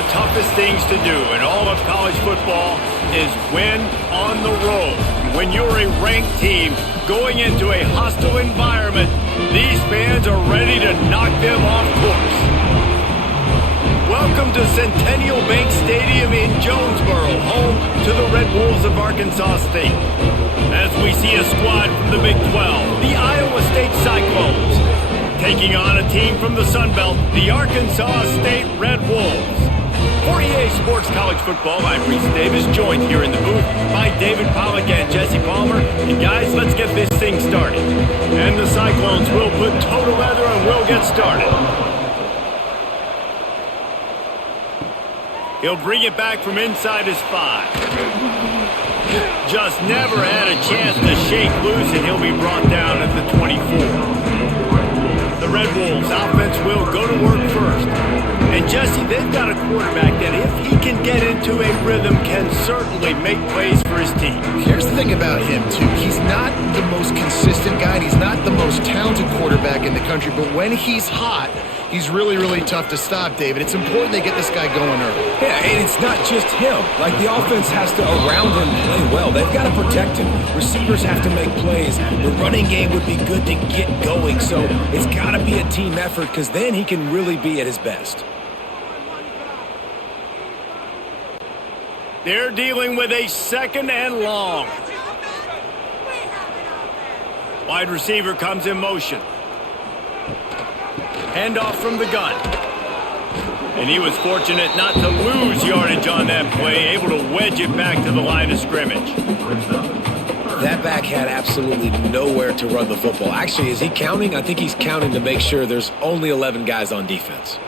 the toughest things to do in all of college football is win on the road. When you're a ranked team going into a hostile environment, these fans are ready to knock them off course. Welcome to Centennial Bank Stadium in Jonesboro, home to the Red Wolves of Arkansas State. As we see a squad from the Big 12, the Iowa State Cyclones, taking on a team from the Sun Belt, the Arkansas State Red Wolves. For EA Sports College Football, I'm Reese Davis, joined here in the booth by David Pollack and Jesse Palmer. And guys, let's get this thing started. And the Cyclones will put toe to leather and we'll get started. He'll bring it back from inside his 5. Just never had a chance to shake loose, and he'll be brought down at the 24. The Red Wolves offense will go to work first. And Jesse, they've got a quarterback that if he can get into a rhythm can certainly make plays for his team. Here's the thing about him, too. He's not the most consistent guy, and he's not the most talented quarterback in the country, but when he's hot, he's really, really tough to stop, David. It's important they get this guy going early. Yeah, and it's not just him. Like, the offense has to, around him, play well. They've got to protect him. Receivers have to make plays. The running game would be good to get going, so it's got to be a team effort because then he can really be at his best. They're dealing with a second and long. Wide receiver comes in motion. Handoff from the gun. And he was fortunate not to lose yardage on that play, able to wedge it back to the line of scrimmage. That back had absolutely nowhere to run the football. Actually, is he counting? I think he's counting to make sure there's only 11 guys on defense.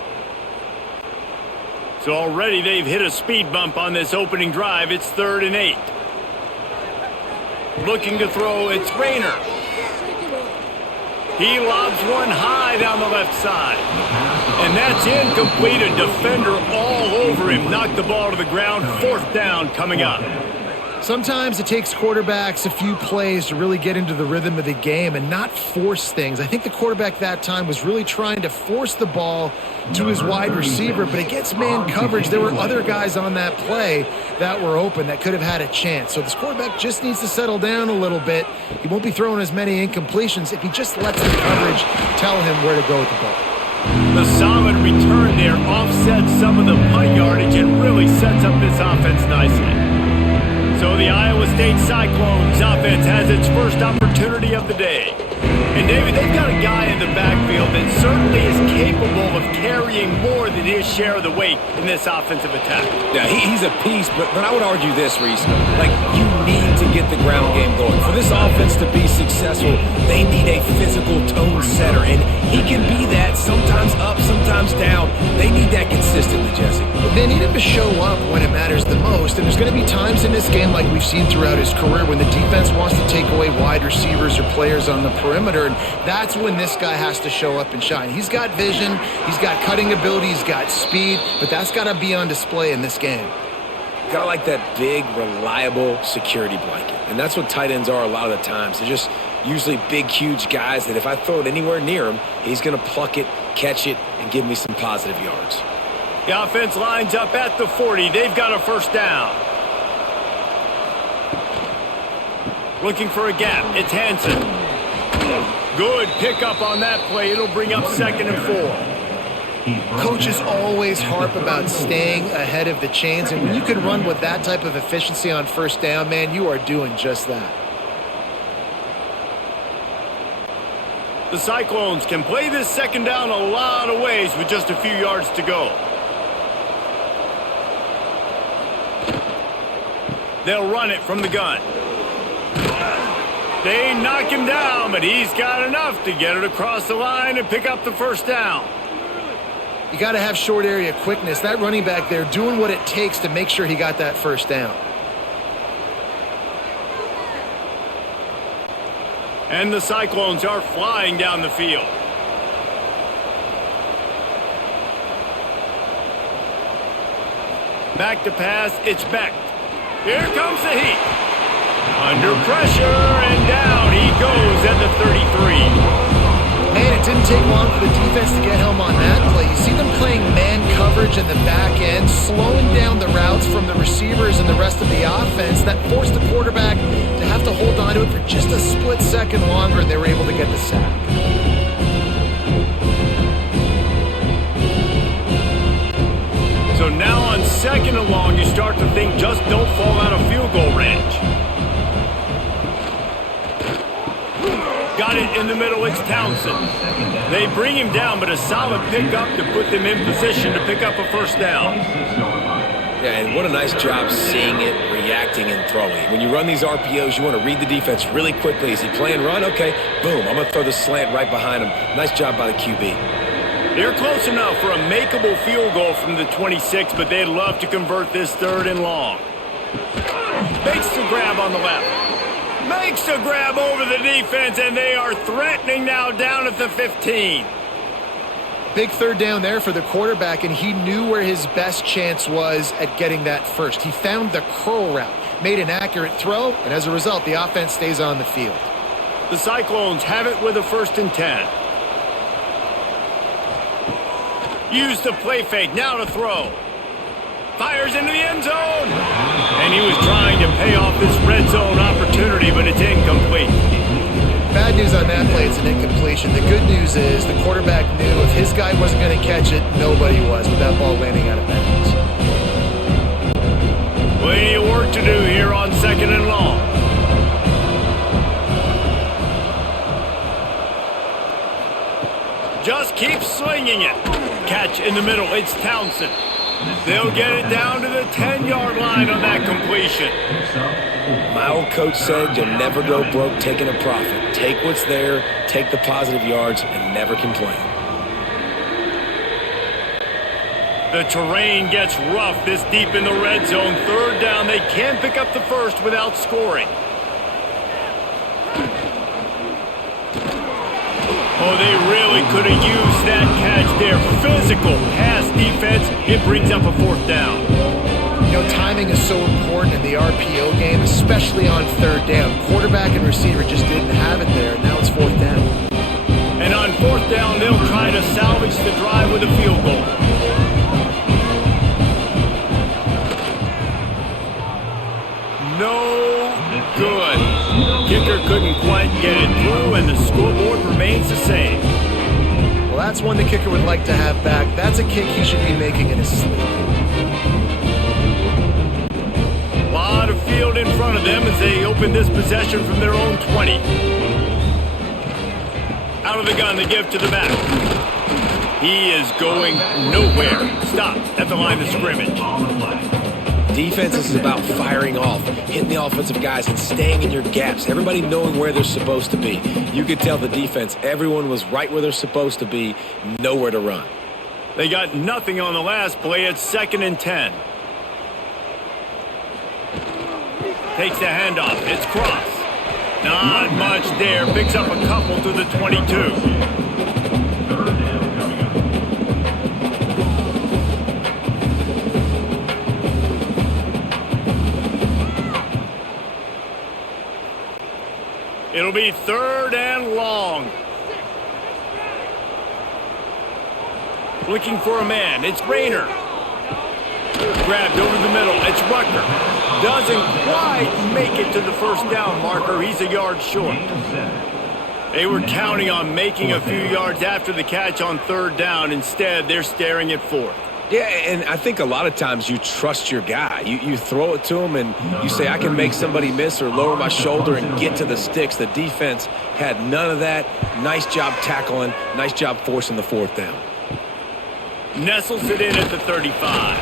So already they've hit a speed bump on this opening drive. It's 3rd and 8. Looking to throw, it's Rayner. He lobs one high down the left side. And that's incomplete. A defender all over him. Knocked the ball to the ground. 4th down coming up. Sometimes it takes quarterbacks a few plays to really get into the rhythm of the game and not force things. I think the quarterback that time was really trying to force the ball to his wide receiver, but against man coverage, there were other guys on that play that were open that could have had a chance. So this quarterback just needs to settle down a little bit. He won't be throwing as many incompletions if he just lets the coverage tell him where to go with the ball. The solid return there offsets some of the punt yardage and really sets up this offense nicely. So the Iowa State Cyclones offense has its first opportunity of the day. And David, they've got a guy in the backfield that certainly is capable of carrying more than his share of the weight in this offensive attack. Yeah, he's a piece, but I would argue this, Reese. Like, you need to get the ground game going. For this offense to be successful, they need a physical tone setter, and he can be that, sometimes up, sometimes down. They need that consistently, Jesse. They need him to show up when it matters the most, and there's going to be times in this game like we've seen throughout his career when the defense wants to take away wide receivers or players on the perimeter, and that's when this guy has to show up and shine. He's got vision, he's got cutting ability, he's got speed, but that's got to be on display in this game. Got like that big, reliable security blanket, and that's what tight ends are a lot of the times. They're just usually big, huge guys that if I throw it anywhere near him, he's going to pluck it, catch it, and give me some positive yards. The offense lines up at the 40. They've got a 1st down. Looking for a gap. It's Hansen. Good pickup on that play. It'll bring up 2nd and 4. Coaches always harp about staying ahead of the chains, and when you can run with that type of efficiency on 1st down, man, you are doing just that. The Cyclones can play this 2nd down a lot of ways with just a few yards to go. They'll run it from the gun. They knock him down, but he's got enough to get it across the line and pick up the 1st down. You got to have short area quickness. That running back there doing what it takes to make sure he got that 1st down. And the Cyclones are flying down the field. Back to pass, it's Beck. Here comes the heat. Under pressure, and down he goes at the 33. Man, it it didn't take long for the defense to get home on that play. You see them playing man coverage in the back end, slowing down the routes from the receivers and the rest of the offense. That forced the quarterback to have to hold on to it for just a split second longer, and they were able to get the sack. So now on second and long, you start to think just don't fall out of field goal range. Got it in the middle, it's Townsend. They bring him down, but a solid pickup to put them in position to pick up a first down. Yeah, and what a nice job seeing it, reacting, and throwing. When you run these RPOs, you want to read the defense really quickly. Is he playing run? Okay, boom, I'm going to throw the slant right behind him. Nice job by the QB. They're close enough for a makeable field goal from the 26, but they'd love to convert this third and long. Makes the grab on the left. Makes the grab over the defense, and they are threatening now down at the 15. Big third down there for the quarterback, and he knew where his best chance was at getting that first. He found the curl route, made an accurate throw, and as a result, the offense stays on the field. The Cyclones have it with a 1st and 10. Use the play fake, now to throw. Fires into the end zone. And he was trying to pay off this red zone opportunity, but it's incomplete. Bad news on that play, it's an incompletion. The good news is the quarterback knew if his guy wasn't going to catch it, nobody was with that ball landing out of bounds. Plenty of work to do here on second and long. Just keep slinging it. Catch in the middle, it's Townsend. They'll get it down to the 10-yard line on that completion. My old coach said you'll never go broke taking a profit. Take what's there, take the positive yards, and never complain. The terrain gets rough this deep in the red zone. Third down, they can't pick up the first without scoring. Oh, they really could have used that catch there. Physical pass defense. It brings up a 4th down. You know, timing is so important in the RPO game, especially on third down. Quarterback and receiver just didn't have it there, and now it's 4th down. And on 4th down, they'll try to salvage the drive with a field goal. No good. Kicker couldn't quite get it through, and the scoreboard remains the same. Well, that's one the kicker would like to have back. That's a kick he should be making in his sleep. A lot of field in front of them as they open this possession from their own 20. Out of the gun, they give to the back. He is going nowhere. Stopped at the line of scrimmage. Defense is about firing off, hitting the offensive guys, and staying in your gaps. Everybody knowing where they're supposed to be. You could tell the defense, everyone was right where they're supposed to be, nowhere to run. They got nothing on the last play. It's 2nd and 10. Takes the handoff. It's Cross. Not much there. Picks up a couple to the 22. It'll be 3rd and long. Looking for a man. It's Rayner. Grabbed over the middle. It's Rucker. Doesn't quite make it to the 1st down marker. He's a yard short. They were counting on making a few yards after the catch on 3rd down. Instead, they're staring at 4th. Yeah, and I think a lot of times you trust your guy. You throw it to him and you say, I can make somebody miss or lower my shoulder and get to the sticks. The defense had none of that. Nice job tackling. Nice job forcing the 4th down. Nestles it in at the 35.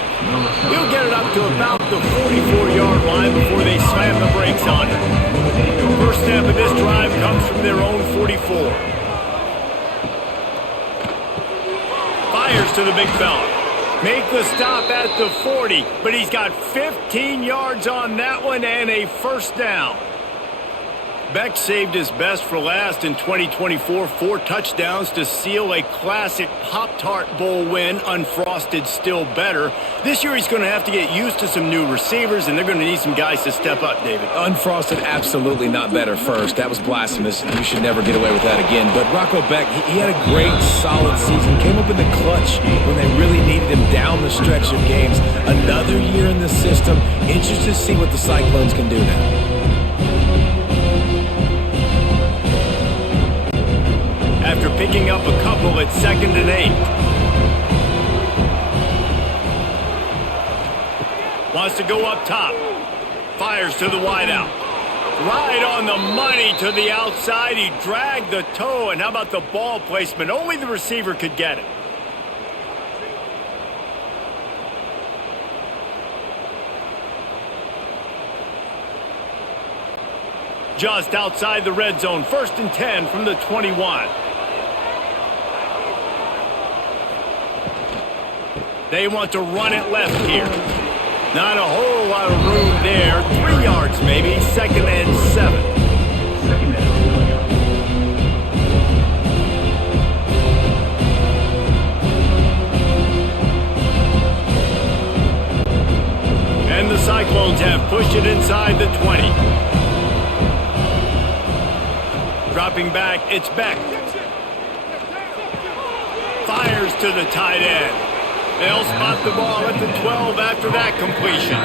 He'll get it up to about the 44-yard line before they slam the brakes on it. First step of this drive comes from their own 44. Fires to the big fella. Make the stop at the 40, but he's got 15 yards on that one and a 1st down. Beck saved his best for last in 2024. 4 touchdowns to seal a classic Pop-Tart Bowl win. Unfrosted, still better. This year he's going to have to get used to some new receivers, and they're going to need some guys to step up, David. Unfrosted, absolutely not better first. That was blasphemous. You should never get away with that again. But Rocco Beck, he had a great, solid season. Came up in the clutch when they really needed him down the stretch of games. Another year in the system. Interested to see what the Cyclones can do now. After picking up a couple at 2nd and 8. Wants to go up top. Fires to the wideout. Right on the money to the outside. He dragged the toe, and how about the ball placement? Only the receiver could get it. Just outside the red zone. 1st and 10 from the 21. They want to run it left here. Not a whole lot of room there. 3 yards maybe. 2nd and 7. And the Cyclones have pushed it inside the 20. Dropping back, it's Beck. Fires to the tight end. They'll spot the ball at the 12 after that completion.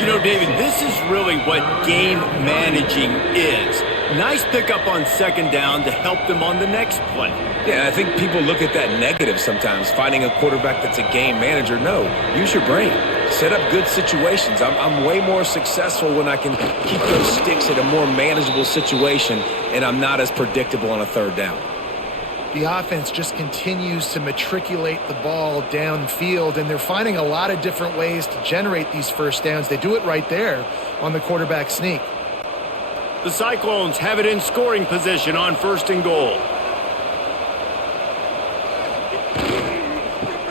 You know, David, this is really what game managing is. Nice pickup on 2nd down to help them on the next play. Yeah, I think people look at that negative sometimes, finding a quarterback that's a game manager. No, use your brain. Set up good situations. I'm way more successful when I can keep those sticks at a more manageable situation, and I'm not as predictable on a 3rd down. The offense just continues to matriculate the ball downfield, and they're finding a lot of different ways to generate these first downs. They do it right there on the quarterback sneak. The Cyclones have it in scoring position on 1st and goal.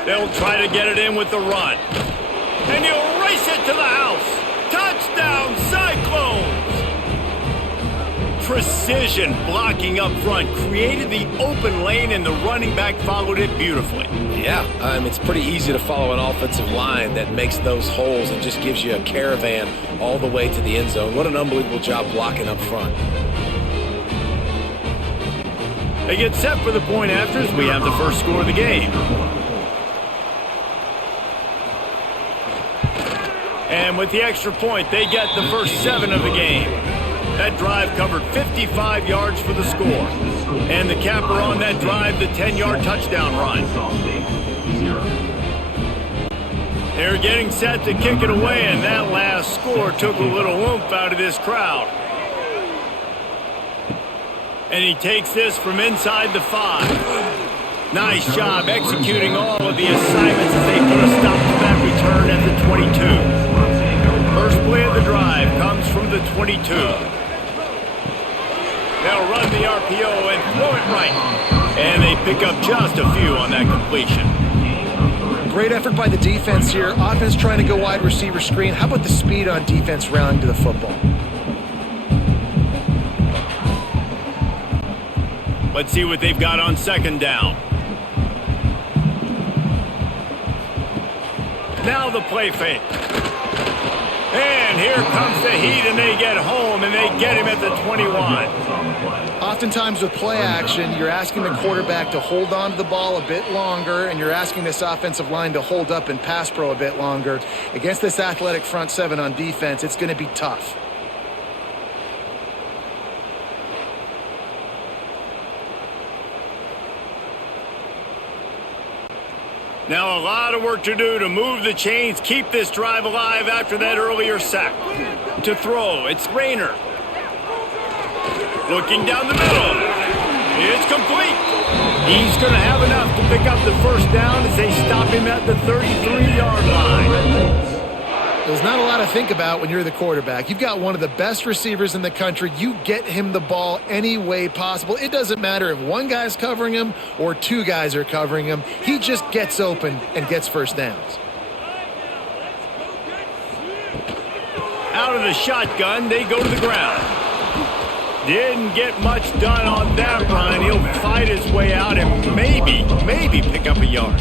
They'll try to get it in with the run. And he'll race it to the house. Touchdown, Cyclones! Precision blocking up front created the open lane, and the running back followed it beautifully. Yeah, it's pretty easy to follow an offensive line that makes those holes and just gives you a caravan all the way to the end zone. What an unbelievable job blocking up front. They get set for the point afters. We have the first score of the game. And with the extra point, they get the first 7 of the game. That drive covered 55 yards for the score. And the capper on that drive, the 10-yard touchdown run. They're getting set to kick it away, and that last score took a little oomph out of this crowd. And he takes this from inside the 5. Nice job executing all of the assignments as they put a stop to that return at the 22. First play of the drive comes from the 22. They'll run the RPO and throw it right. And they pick up just a few on that completion. Great effort by the defense here. Offense trying to go wide receiver screen. How about the speed on defense rallying to the football? Let's see what they've got on 2nd down. Now the play fake. And here comes the heat, and they get home, and they get him at the 21. Oftentimes with play action, you're asking the quarterback to hold on to the ball a bit longer, and you're asking this offensive line to hold up and pass pro a bit longer. Against this athletic front 7 on defense, it's going to be tough. Now a lot of work to do to move the chains, keep this drive alive after that earlier sack. To throw, it's Rayner. Looking down the middle. It's complete. He's going to have enough to pick up the first down as they stop him at the 33-yard line. There's not a lot to think about when you're the quarterback. You've got one of the best receivers in the country. You get him the ball any way possible. It doesn't matter if one guy's covering him or 2 guys are covering him. He just gets open and gets first downs. Out of the shotgun, they go to the ground. Didn't get much done on that run. He'll fight his way out and maybe pick up a yard.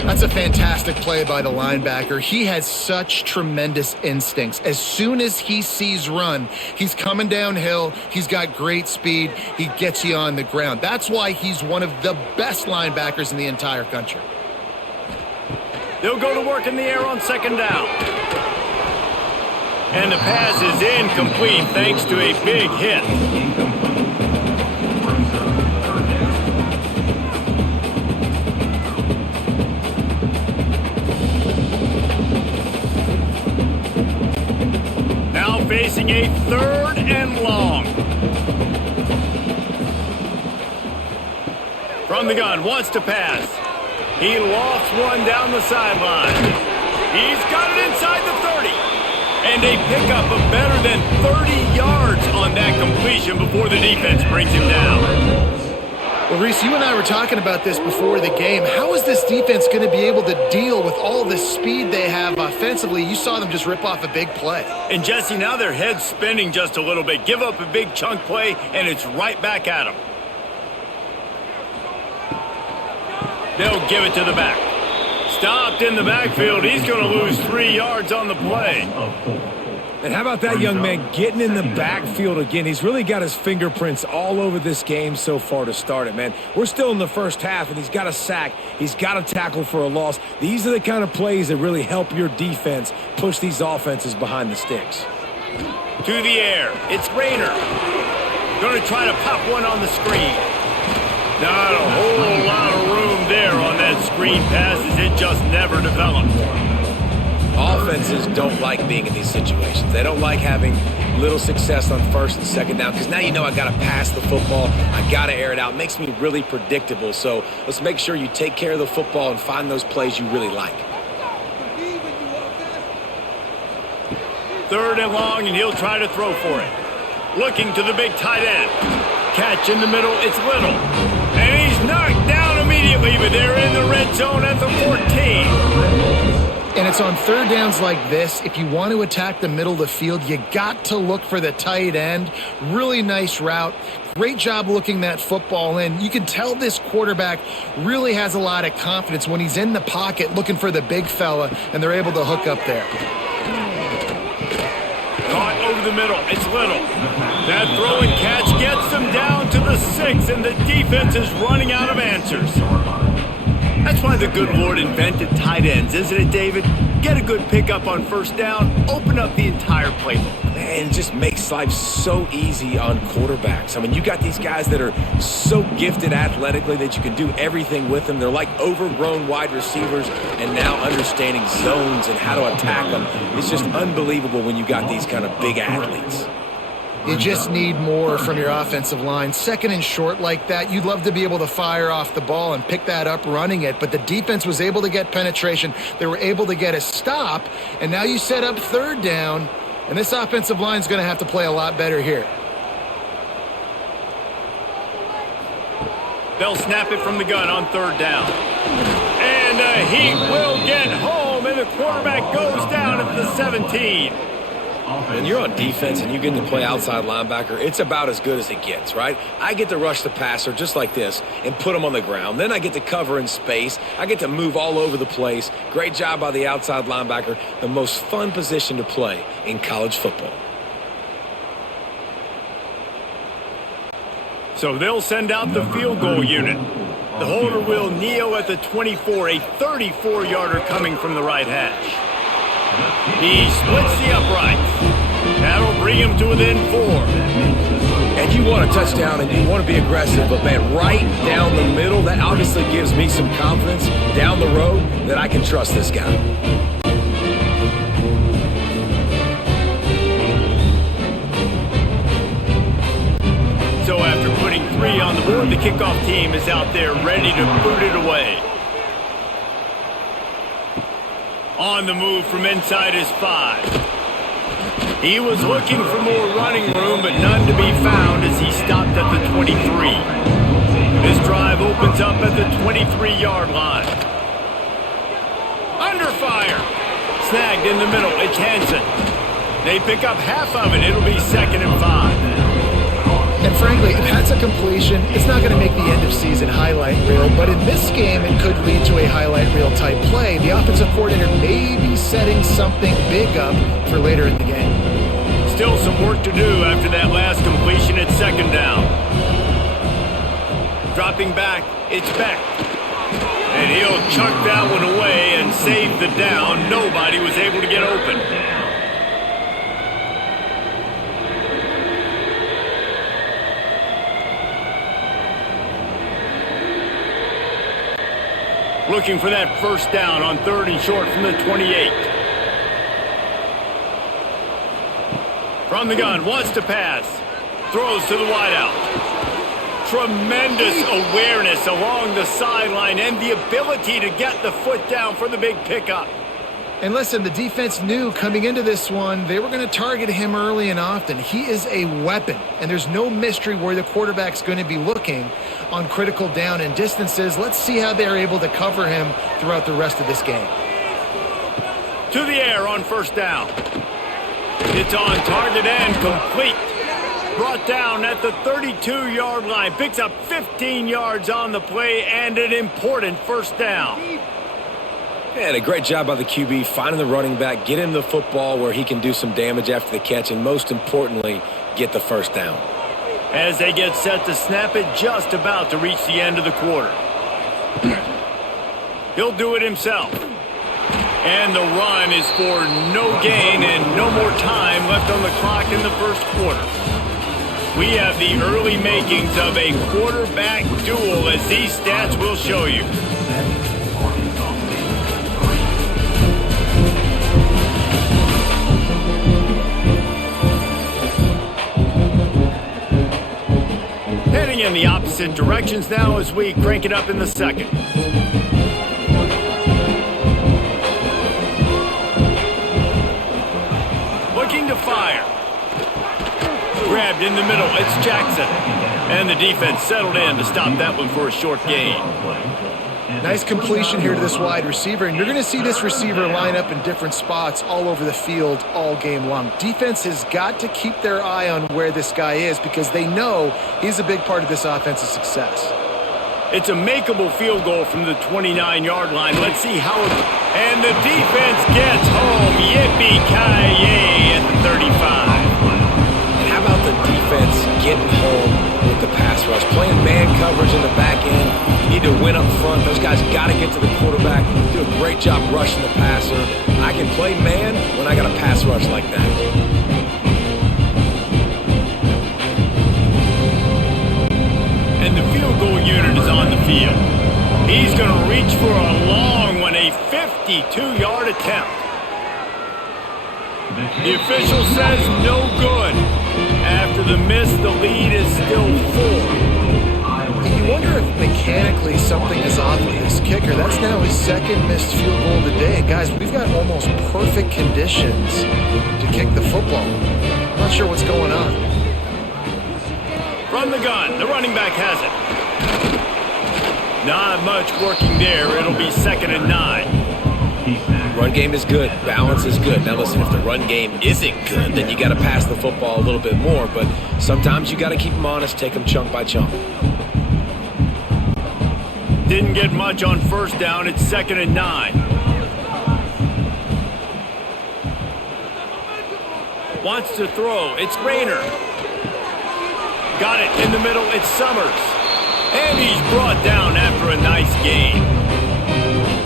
That's a fantastic play by the linebacker. He has such tremendous instincts. As soon as he sees run, he's coming downhill. He's got great speed. He gets you on the ground. That's why he's one of the best linebackers in the entire country. They'll go to work in the air on second down. And the pass is incomplete thanks to a big hit. Now facing a 3rd and long. From the gun, wants to pass. He lofts one down the sideline. He's got it inside the 30. And a pickup of better than 30 yards on that completion before the defense brings him down. Well, Reese, you and I were talking about this before the game. How is this defense going to be able to deal with all the speed they have offensively? You saw them just rip off a big play. And Jesse, now their head's spinning just a little bit. Give up a big chunk play, and it's right back at them. They'll give it to the back. Stopped in the backfield. He's going to lose 3 yards on the play. And how about that young man getting in the backfield again? He's really got his fingerprints all over this game so far to start it, man. We're still in the first half, and he's got a sack. He's got a tackle for a loss. These are the kind of plays that really help your defense push these offenses behind the sticks. To the air. It's Rayner. Going to try to pop one on the screen. Not a whole lot of room there on that screen pass as it just never developed. Offenses don't like being in these situations. They don't like having little success on first and second down because now you know I got to pass the football. I got to air it out. It makes me really predictable. So let's make sure you take care of the football and find those plays you really like. 3rd and long, and he'll try to throw for it. Looking to the big tight end. Catch in the middle, it's Little. And he's knocked down immediately, but they're in the red zone at the 14. And it's on 3rd downs like this. If you want to attack the middle of the field, you got to look for the tight end. Really nice route. Great job looking that football in. You can tell this quarterback really has a lot of confidence when he's in the pocket looking for the big fella, and they're able to hook up there. Caught over the middle. It's Little. That throw and catch gets them down to the 6, and the defense is running out of answers. That's why the good Lord invented tight ends, isn't it, David? Get a good pickup on 1st down, open up the entire playbook. Man, it just makes life so easy on quarterbacks. I mean, you got these guys that are so gifted athletically that you can do everything with them. They're like overgrown wide receivers, and now understanding zones and how to attack them. It's just unbelievable when you got these kind of big athletes. You just need more from your offensive line. 2nd and short like that, you'd love to be able to fire off the ball and pick that up running it, but the defense was able to get penetration. They were able to get a stop, and now you set up 3rd down, and this offensive line is going to have to play a lot better here. They'll snap it from the gun on 3rd down. And he will get home, and the quarterback goes down at the 17. When you're on defense and you get to play outside linebacker, it's about as good as it gets, right? I get to rush the passer just like this and put him on the ground. Then I get to cover in space. I get to move all over the place. Great job by the outside linebacker. The most fun position to play in college football. So they'll send out the field goal unit. The holder will kneel at the 24, a 34-yarder coming from the right hash. He splits the uprights. That'll bring him to within 4. And you want a touchdown and you want to be aggressive, but man, right down the middle, that obviously gives me some confidence down the road that I can trust this guy. So after putting 3 on the board, the kickoff team is out there ready to boot it away. On the move from inside his 5. He was looking for more running room, but none to be found as he stopped at the 23. This drive opens up at the 23-yard line. Under fire. Snagged in the middle. It's Hansen. They pick up half of it. It'll be 2nd and 5. And frankly, if that's a completion, it's not going to make the end-of-season highlight reel. But in this game, it could lead to a highlight reel type play. The offensive coordinator may be setting something big up for later in the game. Still some work to do after that last completion at second down. Dropping back, it's Beck. And he'll chuck that one away and save the down. Nobody was able to get open. Looking for that first down on 3rd and short from the 28. From the gun, wants to pass. Throws to the wideout. Tremendous awareness along the sideline and the ability to get the foot down for the big pickup. And listen, the defense knew coming into this one, they were going to target him early and often. He is a weapon, and there's no mystery where the quarterback's going to be looking on critical down and distances. Let's see how they're able to cover him throughout the rest of this game. To the air on first down. It's on target and complete. Brought down at the 32-yard line. Picks up 15 yards on the play and an important first down. And a great job by the QB finding the running back, get him the football where he can do some damage after the catch, and most importantly, get the first down. As they get set to snap it, just about to reach the end of the quarter. He'll do it himself. And the run is for no gain and no more time left on the clock in the first quarter. We have the early makings of a quarterback duel, as these stats will show you. Heading in the opposite directions now as we crank it up in the second. Looking to fire. Grabbed in the middle, it's Jackson. And the defense settled in to stop that one for a short gain. Nice completion here to this wide receiver, and you're going to see this receiver line up in different spots all over the field all game long. Defense has got to keep their eye on where this guy is because they know he's a big part of this offense's success. It's a makeable field goal from the 29-yard line. Let's see how it... And the defense gets home. Yippee-ki-yay at the 35. How about the defense getting home with the pass rush? Playing man coverage in the back end. You need to win up front. Those guys got to get to the quarterback. Do a great job rushing the passer. I can play man when I got a pass rush like that. And the field goal unit is on the field. He's going to reach for a long one, a 52-yard attempt. The official says no good. After the miss, the lead is still 4. And you wonder if mechanically something is off with this kicker. That's now his second missed field goal of the day. Guys, we've got almost perfect conditions to kick the football. I'm not sure what's going on. From the gun, the running back has it. Not much working there. It'll be 2nd and 9. Run game is good. Balance is good. Now listen, if the run game isn't good, then you got to pass the football a little bit more. But sometimes you got to keep them honest, take them chunk by chunk. Didn't get much on first down. It's 2nd and 9. Wants to throw. It's Rayner. Got it in the middle. It's Summers. And he's brought down after a nice gain.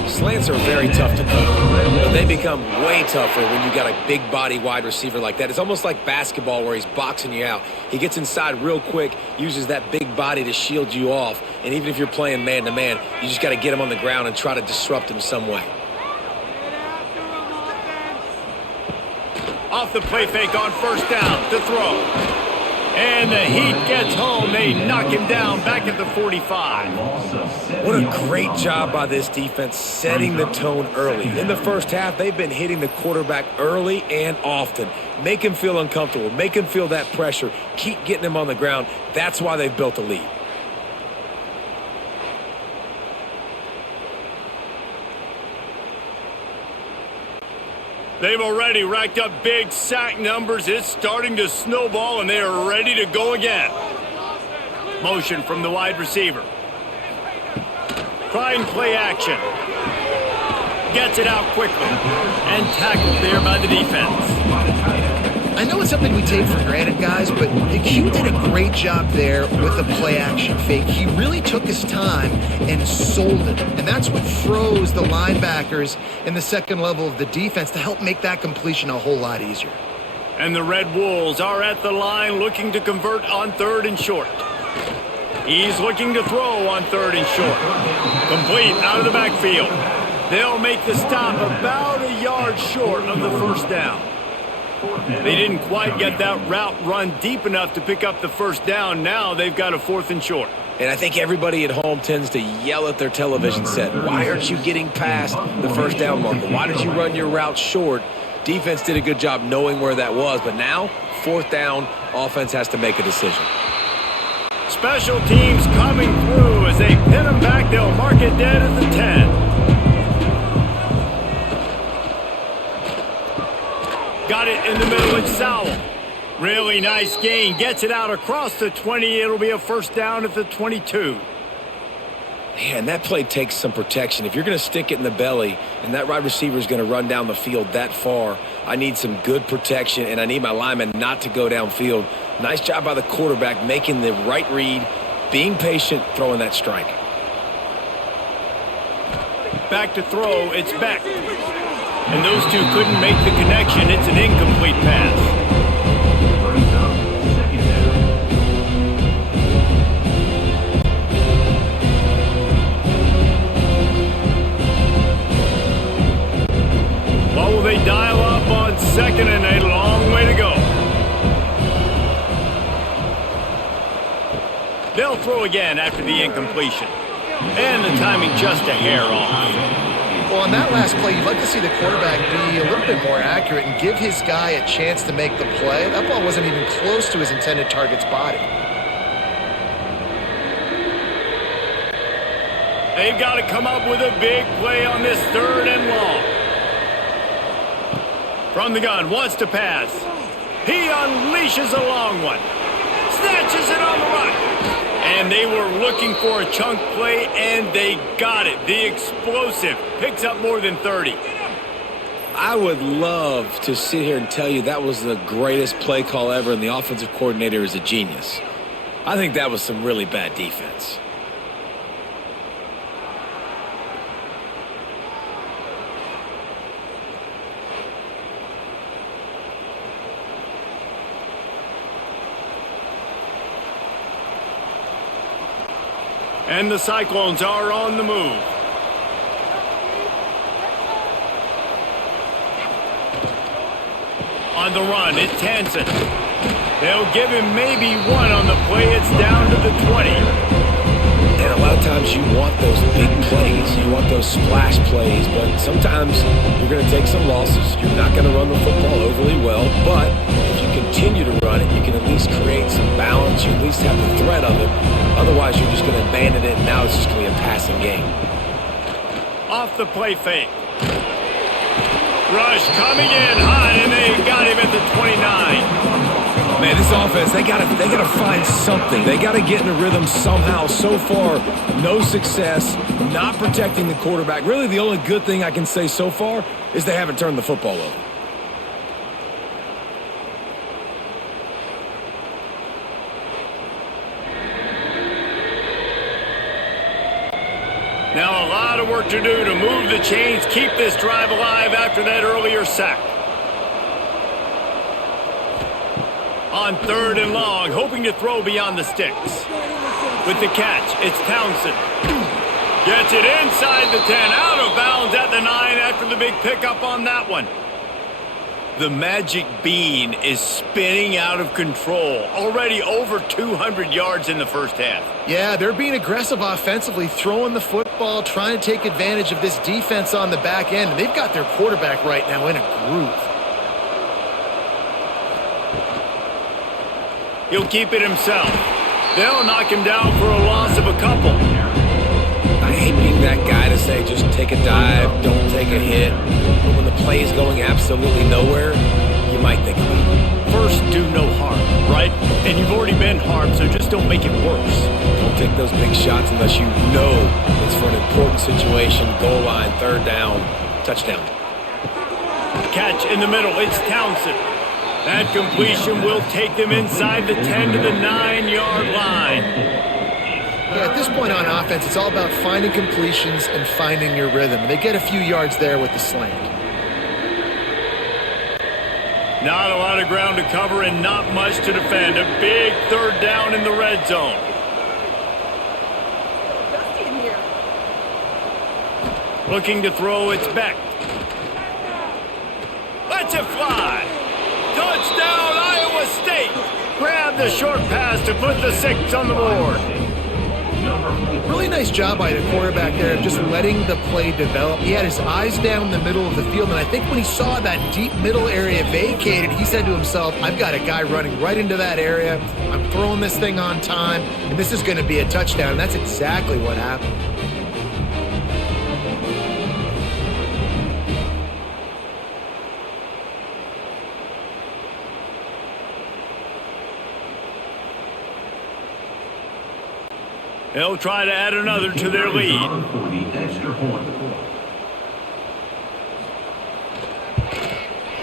Slants are very tough to cover, but they become way tougher when you got a big body wide receiver like that. It's almost like basketball where he's boxing you out. He gets inside real quick, uses that big body to shield you off, and even if you're playing man-to-man, you just got to get him on the ground and try to disrupt him some way. Off the play fake on first down to throw. And the Heat gets home. They knock him down back at the 45. What a great job by this defense setting the tone early. In the first half, they've been hitting the quarterback early and often. Make him feel uncomfortable. Make him feel that pressure. Keep getting him on the ground. That's why they've built a lead. They've already racked up big sack numbers. It's starting to snowball, and they are ready to go again. Motion from the wide receiver. Trying play action. Gets it out quickly. And tackled there by the defense. I know it's something we take for granted, guys, but Q did a great job there with the play action fake. He really took his time and sold it. And that's what froze the linebackers in the second level of the defense to help make that completion a whole lot easier. And the Red Wolves are at the line looking to convert on 3rd and short. He's looking to throw on 3rd and short. Complete out of the backfield. They'll make the stop about a yard short of the first down. They didn't quite get that route run deep enough to pick up the first down. Now they've got a 4th and short. And I think everybody at home tends to yell at their television set, why aren't you getting past the first down marker? Why did you run your route short? Defense did a good job knowing where that was, but now, 4th down, offense has to make a decision. Special teams coming through as they pin them back. They'll mark it dead at the 10. Got it in the middle, it's Sowell. Really nice gain. Gets it out across the 20. It'll be a first down at the 22. Man, that play takes some protection. If you're going to stick it in the belly and that wide receiver is going to run down the field that far, I need some good protection, and I need my lineman not to go downfield. Nice job by the quarterback making the right read, being patient, throwing that strike. Back to throw, it's Beck. And those two couldn't make the connection. It's an incomplete pass. What will they dial up on 2nd and a long way to go? They'll throw again after the incompletion. And the timing just a hair off. Well, on that last play, you'd like to see the quarterback be a little bit more accurate and give his guy a chance to make the play. That ball wasn't even close to his intended target's body. They've got to come up with a big play on this 3rd and long. From the gun, wants to pass. He unleashes a long one. Snatches it on the right. And they were looking for a chunk play, and they got it. The explosive picks up more than 30. I would love to sit here and tell you that was the greatest play call ever, and the offensive coordinator is a genius. I think that was some really bad defense. And the Cyclones are on the move. On the run, it's Hansen. They'll give him maybe one on the play. It's down to the 20. And a lot of times you want those big plays. You want those splash plays. But sometimes you're going to take some losses. You're not going to run the football overly well. But if you continue to run it, you can at least create some balance. You at least have the threat of it. Otherwise, you're just going to abandon it, and now it's just going to be a passing game. Off the play fake. Rush coming in hot, and they got him at the 29. Man, this offense, they gotta find something. They gotta get in a rhythm somehow. So far, no success, not protecting the quarterback. Really, the only good thing I can say so far is they haven't turned the football over. Now a lot of work to do to move the chains, keep this drive alive after that earlier sack. On 3rd and long, hoping to throw beyond the sticks. With the catch, it's Townsend. Gets it inside the 10, out of bounds at the 9 after the big pickup on that one. The magic bean is spinning out of control. Already over 200 yards in the first half. Yeah, they're being aggressive offensively, throwing the football, trying to take advantage of this defense on the back end. And they've got their quarterback right now in a groove. He'll keep it himself. They'll knock him down for a loss of a couple. I hate being that guy to say just take a dive, don't take a hit. But when the play is going absolutely nowhere, you might think about. First, do no harm, right? And you've already been harmed, so just don't make it worse. Don't take those big shots unless you know it's for an important situation. Goal line, third down, touchdown. Catch in the middle. It's Townsend. That completion will take them inside the 10 to the 9-yard line. Yeah, at this point on offense, it's all about finding completions and finding your rhythm. And they get a few yards there with the slant. Not a lot of ground to cover and not much to defend. A big third down in the red zone. Looking to throw, it's Beck. Let's it fly. Touchdown, Iowa State. Grab the short pass to put the 6 on the board. Really nice job by the quarterback there of just letting the play develop. He had his eyes down the middle of the field, and I think when he saw that deep middle area vacated, he said to himself, I've got a guy running right into that area. I'm throwing this thing on time, and this is going to be a touchdown. And that's exactly what happened. They'll try to add another to their lead.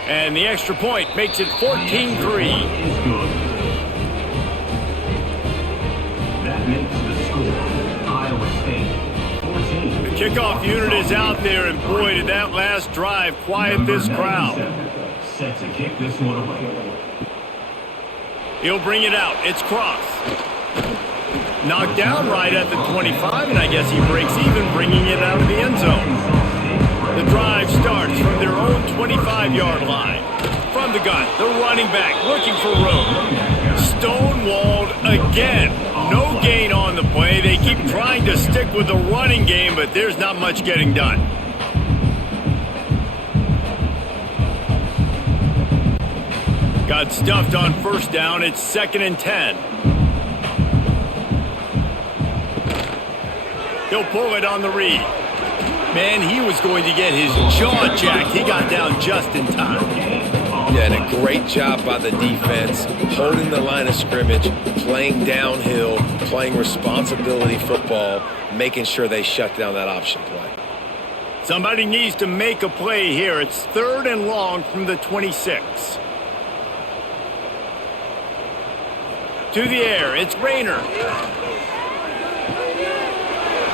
And the extra point makes it 14-3. That makes the score Iowa State 14. The kickoff unit is out there, and boy, did that last drive quiet this crowd. Set to kick this one away. He'll bring it out. It's Cross. Knocked down right at the 25, and I guess he breaks even, bringing it out of the end zone. The drive starts from their own 25-yard line. From the gun, the running back looking for room. Stonewalled again. No gain on the play. They keep trying to stick with the running game, but there's not much getting done. Got stuffed on first down. It's 2nd and 10. He'll pull it on the read. Man, he was going to get his jaw jacked. He got down just in time. Yeah, and a great job by the defense, holding the line of scrimmage, playing downhill, playing responsibility football, making sure they shut down that option play. Somebody needs to make a play here. It's 3rd and long from the 26. To the air, it's Rayner.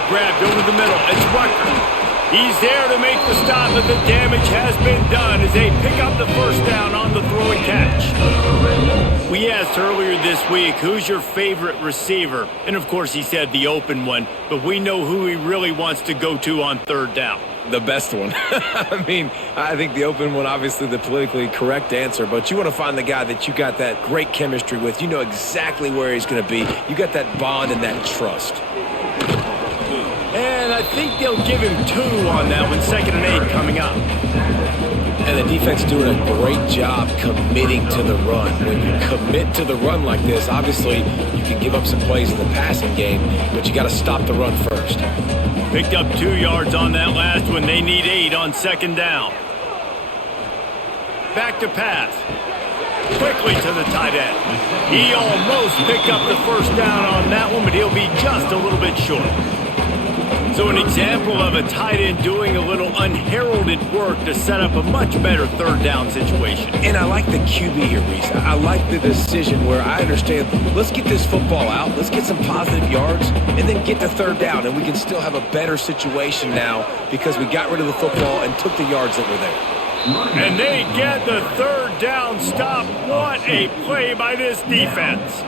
Grabbed over the middle. It's Rucker. He's there to make the stop, but the damage has been done as they pick up the first down on the throw and catch. We asked earlier this week, who's your favorite receiver? And of course he said the open one, but we know who he really wants to go to on 3rd down. The best one. I mean, I think the open one, obviously the politically correct answer, but you want to find the guy that you got that great chemistry with. You know exactly where he's going to be. You got that bond and that trust. And I think they'll give him 2 on that one, 2nd and 8 coming up. And the defense doing a great job committing to the run. When you commit to the run like this, obviously you can give up some plays in the passing game, but you got to stop the run first. Picked up 2 yards on that last one. They need 8 on 2nd down. Back to pass. Quickly to the tight end. He almost picked up the first down on that one, but he'll be just a little bit short. So an example of a tight end doing a little unheralded work to set up a much better 3rd down situation. And I like the QB here, Reese. I like the decision where I understand, let's get this football out, let's get some positive yards, and then get to 3rd down, and we can still have a better situation now because we got rid of the football and took the yards that were there. And they get the 3rd down stop. What a play by this defense.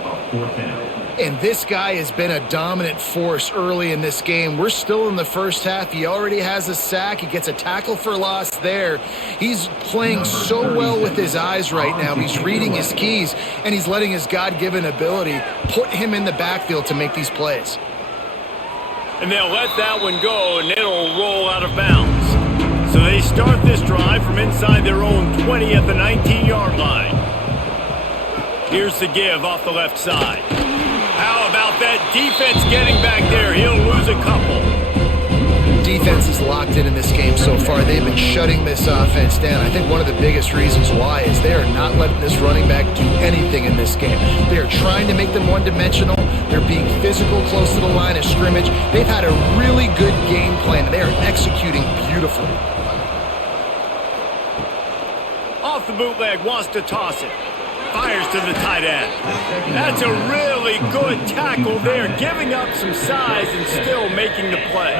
And this guy has been a dominant force early in this game. We're still in the first half. He already has a sack. He gets a tackle for loss there. He's playing so well with his eyes right now. He's reading his keys, and he's letting his God-given ability put him in the backfield to make these plays. And they'll let that one go, and it'll roll out of bounds. So they start this drive from inside their own 20 at the 19-yard line. Here's the give off the left side. How about that defense getting back there? He'll lose a couple. defense is locked in this game so far. They've been shutting this offense down. I think one of the biggest reasons why is they are not letting this running back do anything in this game. They are trying to make them one-dimensional. They're being physical close to the line of scrimmage. They've had a really good game plan, and they are executing beautifully. Off the bootleg, wants to toss it. Fires to the tight end. That's a really good tackle there, giving up some size and still making the play.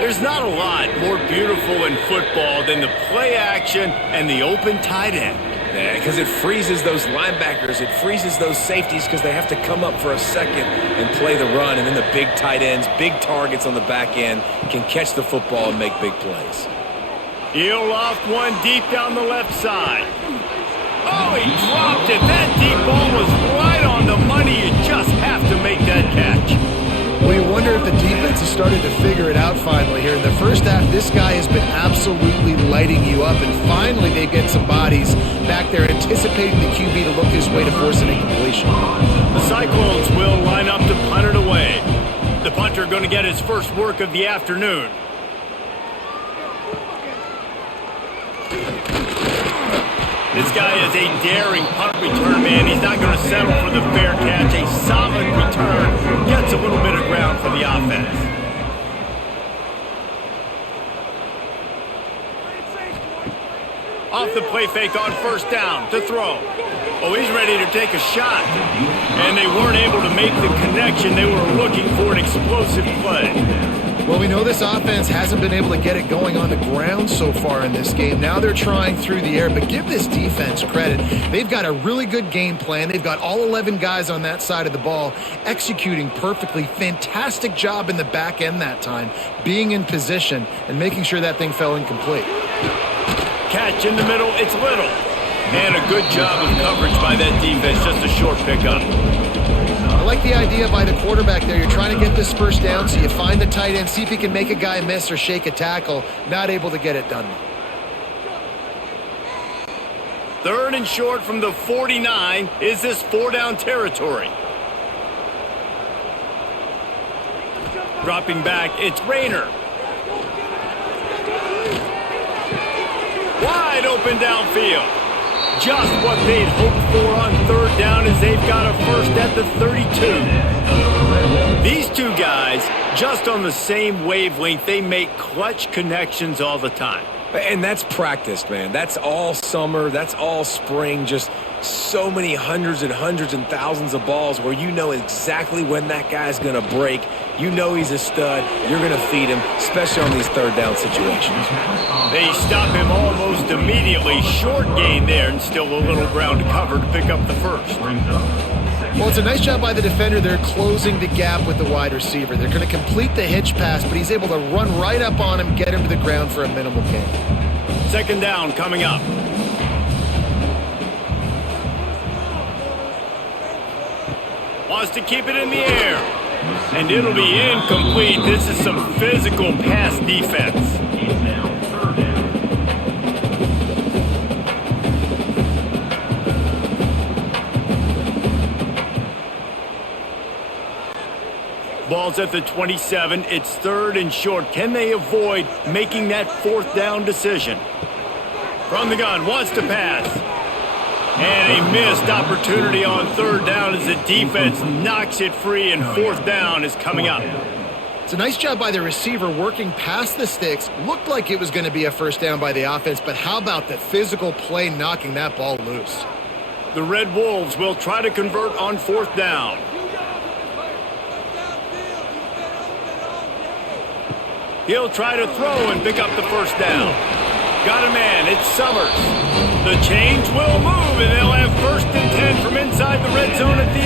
There's not a lot more beautiful in football than the play action and the open tight end. Yeah, because it freezes those linebackers. It freezes those safeties because they have to come up for a second and play the run. And then the big tight ends, big targets on the back end can catch the football and make big plays. He'll loft one deep down the left side. Oh, he dropped it. That deep ball was right on the money. You just have to make that catch. Well, you wonder if the defense has started to figure it out finally here. In the first half, this guy has been absolutely lighting you up, and finally they get some bodies back there anticipating the QB to look his way to force an incompletion. The Cyclones will line up to punt it away. The punter going to get his first work of the afternoon. This guy is a daring punt return man. He's not going to settle for the fair catch. A solid return. Gets a little bit of ground for the offense. Off the play fake on first down to throw. Oh, he's ready to take a shot. And they weren't able to make the connection. They were looking for an explosive play. Well, we know this offense hasn't been able to get it going on the ground so far in this game. Now they're trying through the air, but give this defense credit. They've got a really good game plan. They've got all 11 guys on that side of the ball executing perfectly. Fantastic job in the back end that time, being in position and making sure that thing fell incomplete. Catch in the middle, it's Little. And a good job of coverage by that defense, just a short pickup. I like the idea by the quarterback there. You're trying to get this first down, so you find the tight end, see if he can make a guy miss or shake a tackle. Not able to get it done. Third and short from the 49. Is this 4-down territory? Dropping back, it's Rayner. Wide open downfield. Just what they'd hoped for on third down as they've got a first at the 32. These two guys, just on the same wavelength, they make clutch connections all the time. And that's practice, man. That's all summer. That's all spring. Just so many hundreds and thousands of balls where you know exactly when that guy's going to break. You know he's a stud. You're going to feed him, especially on these third down situations. They stop him almost immediately. Short gain there and still a little ground to cover to pick up the first. Well, it's a nice job by the defender. They're closing the gap with the wide receiver. They're going to complete the hitch pass, but he's able to run right up on him, get him to the ground for a minimal gain. Second down coming up. Wants to keep it in the air. And it'll be incomplete. This is some physical pass defense. Ball's at the 27. It's third and short. Can they avoid making that fourth down decision? From the gun, wants to pass. And a missed opportunity on third down as the defense knocks it free, and fourth down is coming up. It's a nice job by the receiver working past the sticks. Looked like it was going to be a first down by the offense, but how about the physical play knocking that ball loose? The Red Wolves will try to convert on fourth down. He'll try to throw and pick up the first down. Got a man, it's Summers. The change will move, and they'll have first and 10 from inside the red zone at the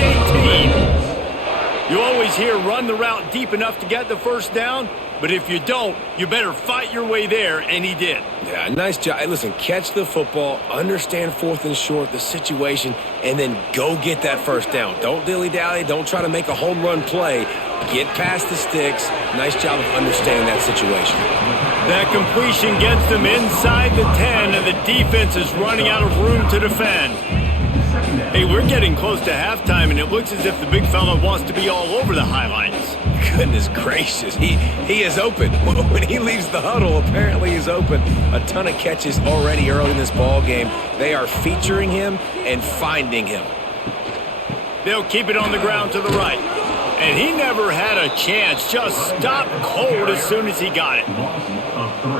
18. You always hear run the route deep enough to get the first down, but if you don't, you better fight your way there, and he did. Yeah, nice job. Hey, listen, catch the football, understand fourth and short, the situation, and then go get that first down. Don't dilly-dally. Don't try to make a home run play. Get past the sticks. Nice job of understanding that situation. That completion gets them inside the 10, and the defense is running out of room to defend. Hey, we're getting close to halftime, and it looks as if the big fella wants to be all over the highlights. goodness gracious. He is open. When he leaves the huddle, apparently he's open. A ton of catches already early in this ball game. They are featuring him and finding him. They'll keep it on the ground to the right. And he never had a chance. Just stopped cold as soon as he got it.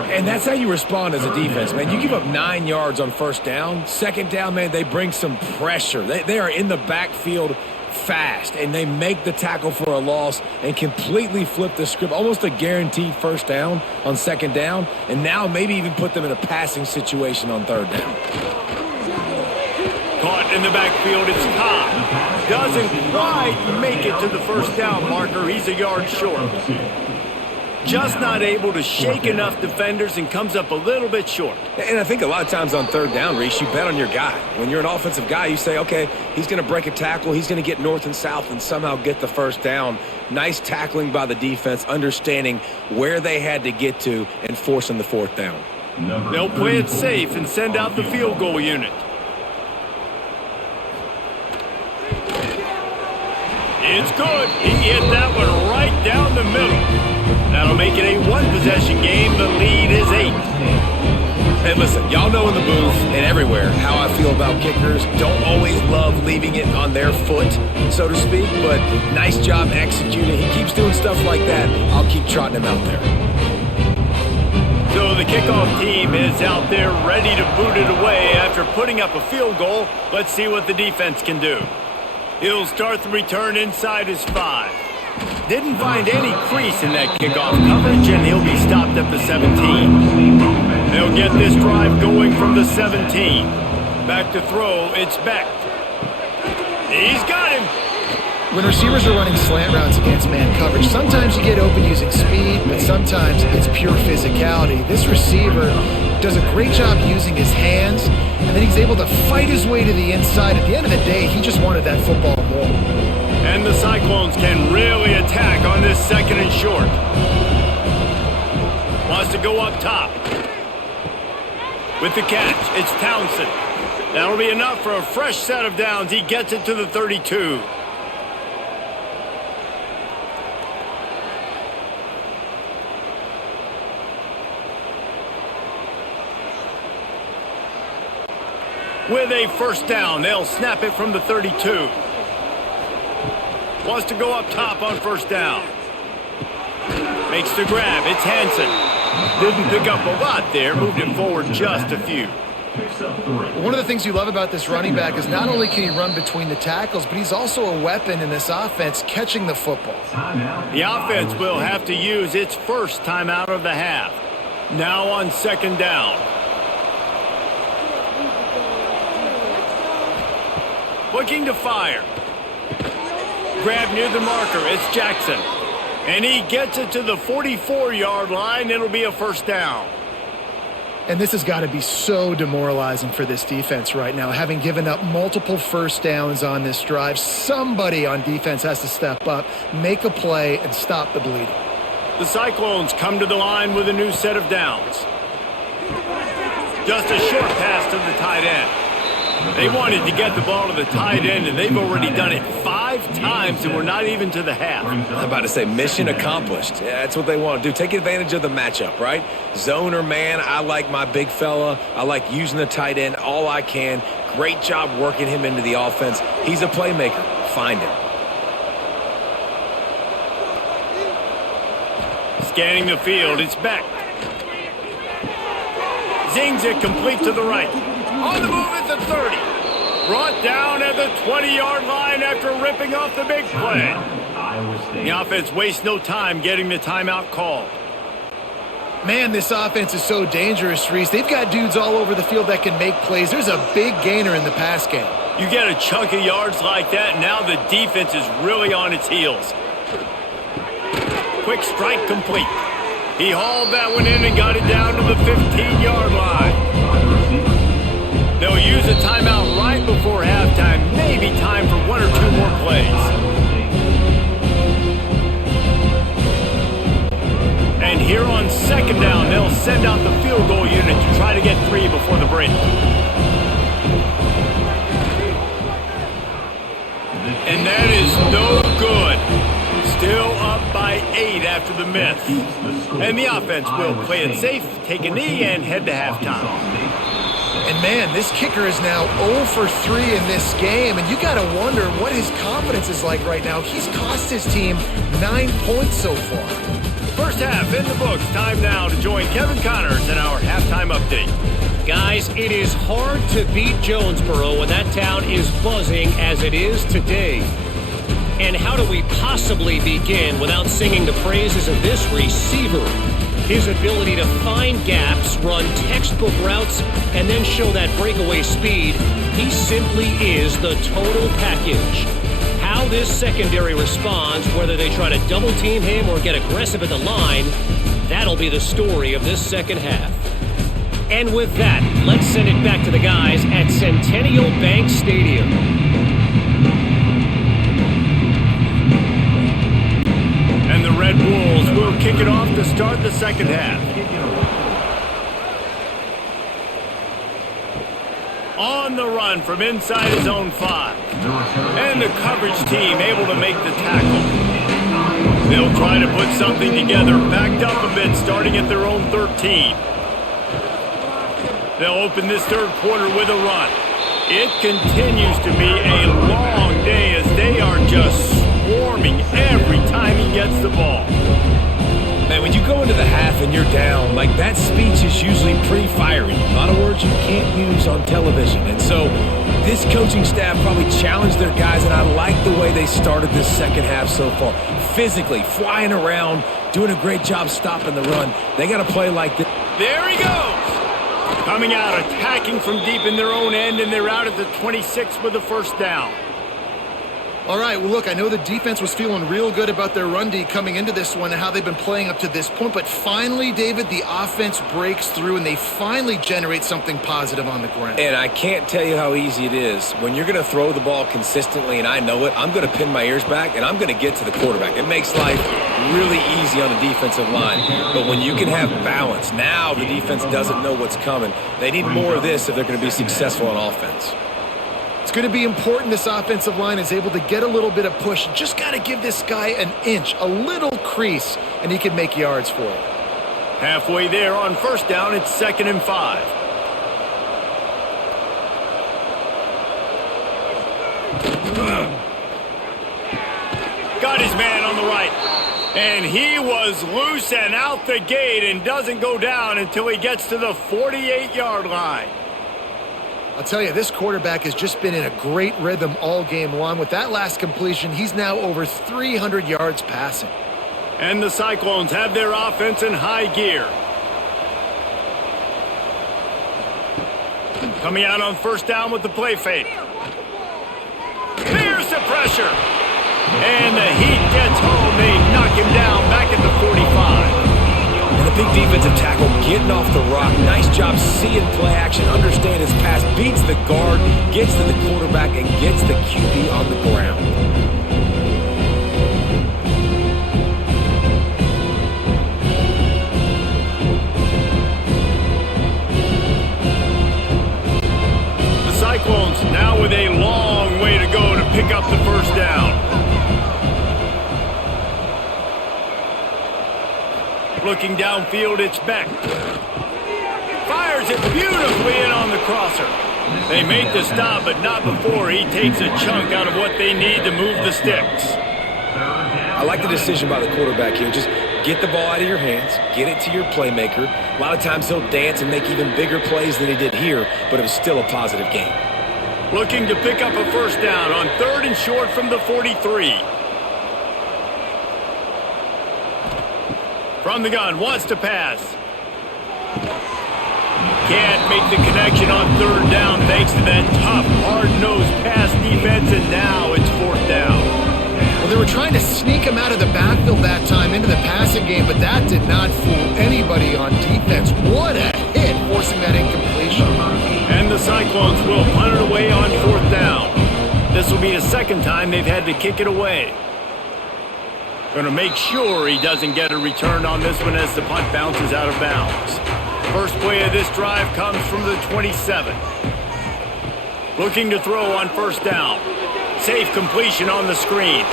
And that's how you respond as a defense, man. You give up 9 yards on first down. Second down, man, they bring some pressure. They are in the backfield fast, and they make the tackle for a loss and completely flip the script. Almost a guaranteed first down on second down, and now maybe even put them in a passing situation on third down. Caught in the backfield, it's Cobb. Doesn't quite make it to the first down marker. He's a yard short. Just not able to shake enough defenders and comes up a little bit short. And I think a lot of times on third down, Reese, you bet on your guy. When you're an offensive guy, you say, okay, he's going to break a tackle. He's going to get north and south and somehow get the first down. Nice tackling by the defense, understanding where they had to get to and forcing the fourth down. They'll play it safe and send out the field goal unit. It's good. He hit that one right down the middle. That'll make it a one-possession game. The lead is 8. Hey, listen, y'all know in the booth and everywhere how I feel about kickers. Don't always love leaving it on their foot, so to speak, but nice job executing. He keeps doing stuff like that. I'll keep trotting him out there. So the kickoff team is out there ready to boot it away after putting up a field goal. Let's see what the defense can do. He'll start the return inside his 5. Didn't find any crease in that kickoff coverage, and he'll be stopped at the 17. They'll get this drive going from the 17. Back to throw, it's Beck. He's got him. When receivers are running slant routes against man coverage, sometimes you get open using speed, but sometimes it's pure physicality. This receiver does a great job using his hands, and then he's able to fight his way to the inside. At the end of the day, he just wanted that football more. And the Cyclones can really attack on this second and short. Wants to go up top. With the catch, it's Townsend. That'll be enough for a fresh set of downs. He gets it to the 32. With a first down, they'll snap it from the 32. Wants to go up top on first down. Makes the grab. It's Hansen. Didn't pick up a lot there. Moved it forward just a few. One of the things you love about this running back is not only can he run between the tackles, but he's also a weapon in this offense catching the football. The offense will have to use its first timeout of the half. Now on second down. Looking to fire. Grab near the marker. It's Jackson. And he gets it to the 44-yard line. It'll be a first down. And this has got to be so demoralizing for this defense right now. Having given up multiple first downs on this drive, somebody on defense has to step up, make a play, and stop the bleeding. The Cyclones come to the line with a new set of downs. Just a short pass to the tight end. They wanted to get the ball to the tight end, and they've already done it 5 times, and we're not even to the half. I'm about to say mission accomplished. Yeah, that's what they want to do. Take advantage of the matchup, right? Zone or man, I like my big fella. I like using the tight end all I can. Great job working him into the offense. He's a playmaker. Find him. Scanning the field, it's Beck. Zings it complete to the right. On the move at the 30. Brought down at the 20-yard line after ripping off the big play. The offense wastes no time getting the timeout called. Man, this offense is so dangerous, Reese. They've got dudes all over the field that can make plays. There's a big gainer in the pass game. You get a chunk of yards like that, now the defense is really on its heels. Quick strike complete. He hauled that one in and got it down to the 15-yard line. They'll use a timeout right before halftime. Maybe time for 1 or 2 more plays. And here on second down, they'll send out the field goal unit to try to get 3 before the break. And that is no good. Still up by after the miss. And the offense will play it safe, take a knee, and head to halftime. And man, this kicker is now 0 for 3 in this game, and you got to wonder what his confidence is like right now. He's cost his team 9 points so far. First half in the books. Time now to join Kevin Connors in our halftime update. Guys, it is hard to beat Jonesboro when that town is buzzing as it is today. And how do we possibly begin without singing the praises of this receiver? His ability to find gaps, run textbook routes, and then show that breakaway speed. He simply is the total package. How this secondary responds, whether they try to double team him or get aggressive at the line, that'll be the story of this second half. And with that, let's send it back to the guys at Centennial Bank Stadium. And the Red Wolves will kick it off to start the second half. On the run from inside his own 5. And the coverage team able to make the tackle. They'll try to put something together, backed up a bit, starting at their own 13. They'll open this third quarter with a run. It continues to be a long day as they are just swarming every time he gets the ball. Man, when you go into the half and you're down, like that speech is usually pretty fiery. A lot of words you can't use on television. And so this coaching staff probably challenged their guys, and I like the way they started this second half so far. Physically, flying around, doing a great job stopping the run. They got to play like this. There he goes! Coming out, attacking from deep in their own end, and they're out at the 26 with the first down. All right, well, look, I know the defense was feeling real good about their run D coming into this one and how they've been playing up to this point, but finally, David, the offense breaks through and they finally generate something positive on the ground. And I can't tell you how easy it is. When you're going to throw the ball consistently, and I know it, I'm going to pin my ears back, and I'm going to get to the quarterback. It makes life really easy on the defensive line. But when you can have balance, now the defense doesn't know what's coming. They need more of this if they're going to be successful on offense. It's going to be important this offensive line is able to get a little bit of push. Just got to give this guy an inch, a little crease, and he can make yards for it. Halfway there on first down, it's 2nd and 5. Got his man on the right. And he was loose and out the gate and doesn't go down until he gets to the 48-yard line. I'll tell you, this quarterback has just been in a great rhythm all game long. With that last completion, he's now over 300 yards passing. And the Cyclones have their offense in high gear. Coming out on first down with the play fake. There's the pressure. And the heat gets home. They knock him down back at the 45. And a big defensive tackle getting off the rock. Nice job seeing play action, understand his pass, beats the guard, gets to the quarterback, and gets the QB on the ground. The Cyclones now with a long way to go to pick up the first down. Looking downfield, it's Beck. Fires it beautifully in on the crosser. They make the stop, but not before he takes a chunk out of what they need to move the sticks. I like the decision by the quarterback here. Just get the ball out of your hands, get it to your playmaker. A lot of times he'll dance and make even bigger plays than he did here, but it was still a positive game. Looking to pick up a first down on 3rd and short from the 43. From the gun, wants to pass. Can't make the connection on 3rd down thanks to that tough, hard-nosed pass defense, and now it's 4th down. Well, they were trying to sneak him out of the backfield that time into the passing game, but that did not fool anybody on defense. What a hit, forcing that incompletion. And the Cyclones will punt it away on 4th down. This will be the second time they've had to kick it away. Going to make sure he doesn't get a return on this one as the punt bounces out of bounds. First play of this drive comes from the 27. Looking to throw on first down. Safe completion on the screen.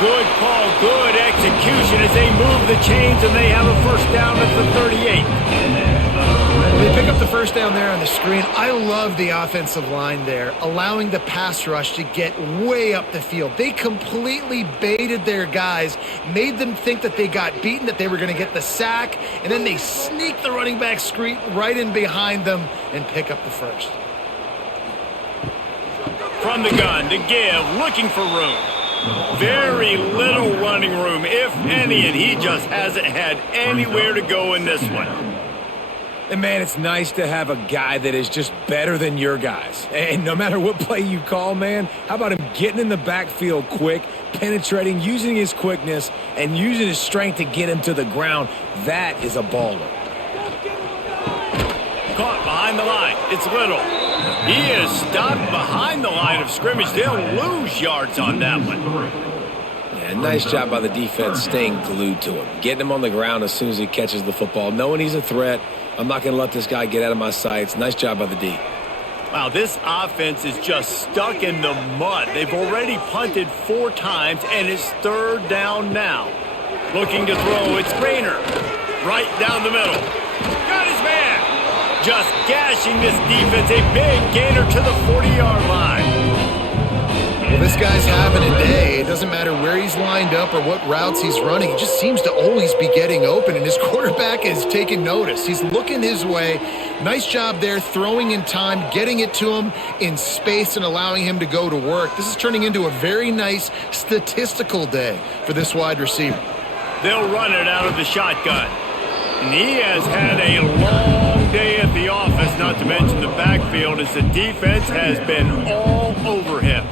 Good call, good execution as they move the chains and they have a first down at the 38. Well, they pick up the first down there on the screen. I love the offensive line there, allowing the pass rush to get way up the field. They completely baited their guys, made them think that they got beaten, that they were going to get the sack, and then they sneak the running back screen right in behind them and pick up the first. From the gun to give, looking for room. Very little running room, if any, and he just hasn't had anywhere to go in this one. And, man, it's nice to have a guy that is just better than your guys. And no matter what play you call, man, how about him getting in the backfield quick, penetrating, using his quickness, and using his strength to get him to the ground? That is a baller. Caught behind the line. It's Little. He is stopped behind the line of scrimmage. They'll lose yards on that one. Yeah, nice job by the defense staying glued to him, getting him on the ground as soon as he catches the football, knowing he's a threat. I'm not going to let this guy get out of my sights. Nice job by the D. Wow, this offense is just stuck in the mud. They've already punted 4 times, and it's third down now. Looking to throw, it's Greener. Right down the middle. Got his man. Just gashing this defense. A big gainer to the 40-yard line. Well, this guy's having a day. It doesn't matter where he's lined up or what routes he's running. He just seems to always be getting open, and his quarterback is taking notice. He's looking his way. Nice job there, throwing in time, getting it to him in space and allowing him to go to work. This is turning into a very nice statistical day for this wide receiver. They'll run it out of the shotgun. And he has had a long day at the office, not to mention the backfield, as the defense has been all over him.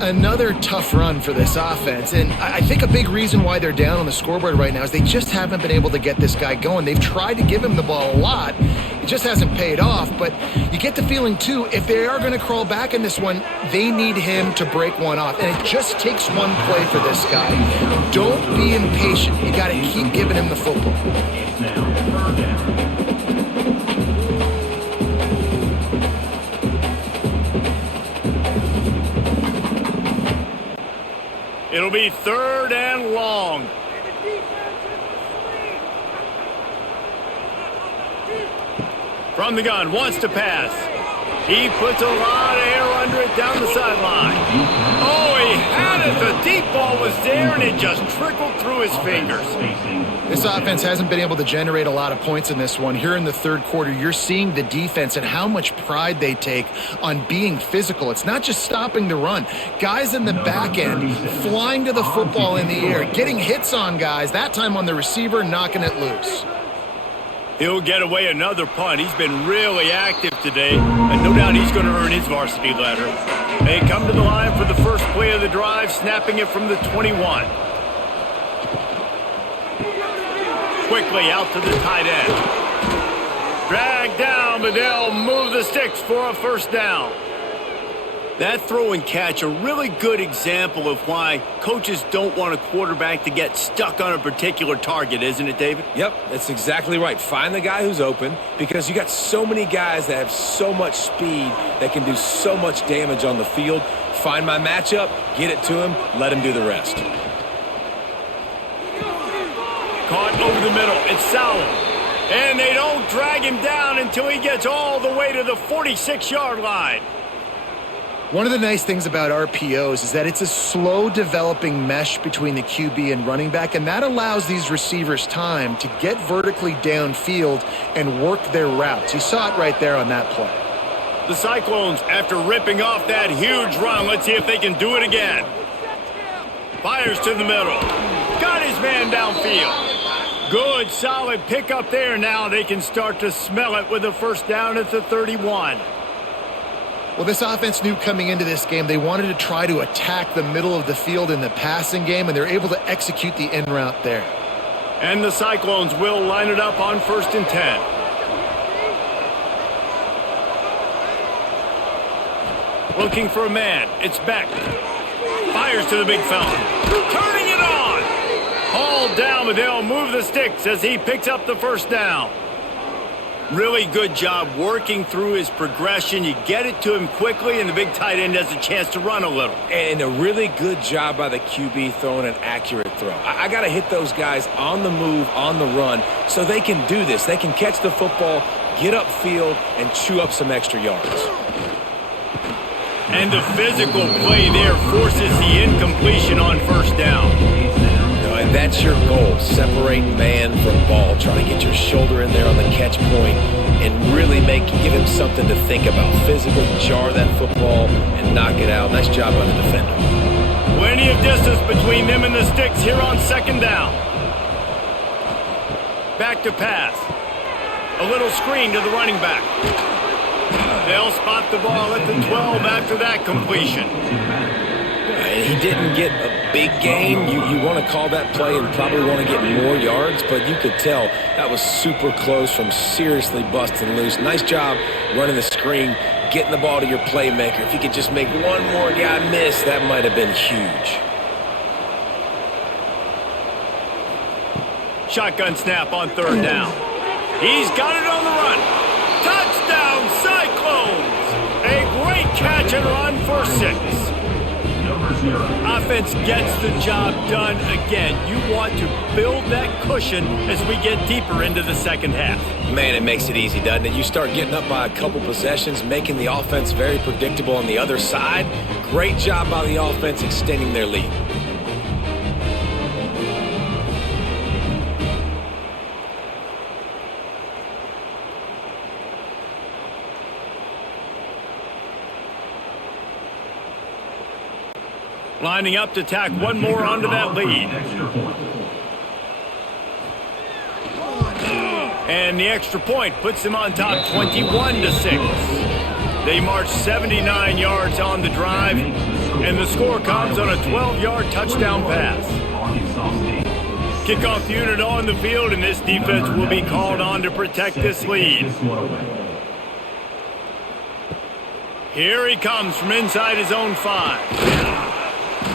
Another tough run for this offense, and I think a big reason why they're down on the scoreboard right now is they just haven't been able to get this guy going. They've tried to give him the ball a lot. It just hasn't paid off, but you get the feeling, too, if they are going to crawl back in this one, they need him to break one off, and it just takes one play for this guy. Don't be impatient. You got to keep giving him the football. Now, third down. It'll be third and long. From the gun, wants to pass. He puts a lot of air under it down the sideline. Oh, he had it. The deep ball was there, and it just trickled through his fingers. This offense hasn't been able to generate a lot of points in this one. Here in the third quarter, you're seeing the defense and how much pride they take on being physical. It's not just stopping the run. Guys in the back end flying to the football in the air, getting hits on guys, that time on the receiver, knocking it loose. He'll get away another punt. He's been really active today, and no doubt he's going to earn his varsity letter. They come to the line for the first play of the drive, snapping it from the 21. Quickly out to the tight end. Dragged down, but they'll move the sticks for a first down. That throw and catch, a really good example of why coaches don't want a quarterback to get stuck on a particular target, isn't it, David? Yep, that's exactly right. Find the guy who's open, because you got so many guys that have so much speed that can do so much damage on the field. Find my matchup, get it to him, let him do the rest. Caught over the middle. It's Sowell. And they don't drag him down until he gets all the way to the 46-yard line. One of the nice things about RPOs is that it's a slow developing mesh between the QB and running back, and that allows these receivers time to get vertically downfield and work their routes. You saw it right there on that play. The Cyclones, after ripping off that huge run, let's see if they can do it again. Fires to the middle. Got his man downfield. Good, solid pickup there. Now they can start to smell it with a first down at the 31. Well, this offense knew coming into this game they wanted to try to attack the middle of the field in the passing game, and they're able to execute the in route there. And the Cyclones will line it up on 1st and 10. Looking for a man. It's Beck. Fires to the big fella. Turning it on. Hauled down, but they'll move the sticks as he picks up the first down. Really good job working through his progression. You get it to him quickly, and the big tight end has a chance to run a little. And a really good job by the QB throwing an accurate throw. I got to hit those guys on the move, on the run, so they can do this. They can catch the football, get upfield, and chew up some extra yards. And the physical play there forces the incompletion on first down. And that's your goal. Separate man from ball. Try to get your shoulder in there on the catch point and really give him something to think about. Physically jar that football and knock it out. Nice job by the defender. Plenty of distance between them and the sticks here on second down. Back to pass. A little screen to the running back. They'll spot the ball at the 12 after that completion. He didn't get a big gain. You want to call that play and probably want to get more yards, but you could tell that was super close from seriously busting loose. Nice job running the screen, getting the ball to your playmaker. If you could just make one more guy miss, that might have been huge. Shotgun snap on third down. He's got it on the run. Touchdown, Cyclones! A great catch and run for 6. Offense gets the job done again. You want to build that cushion as we get deeper into the second half. Man, it makes it easy, doesn't it? You start getting up by a couple possessions, making the offense very predictable on the other side. Great job by the offense extending their lead. Lining up to tack one more onto that lead. And the extra point puts them on top 21-6. They march 79 yards on the drive, and the score comes on a 12-yard touchdown pass. Kickoff unit on the field, and this defense will be called on to protect this lead. Here he comes from inside his own 5.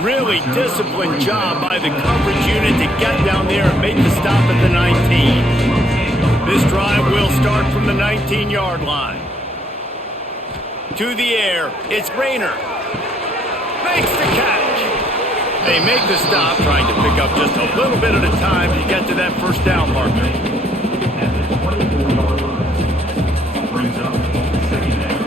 Really disciplined job by the coverage unit to get down there and make the stop at the 19. This drive will start from the 19-yard line. To the air, it's Rayner. Makes the catch. They make the stop, trying to pick up just a little bit at a time to get to that first down marker. At the 24-yard line, brings up second down.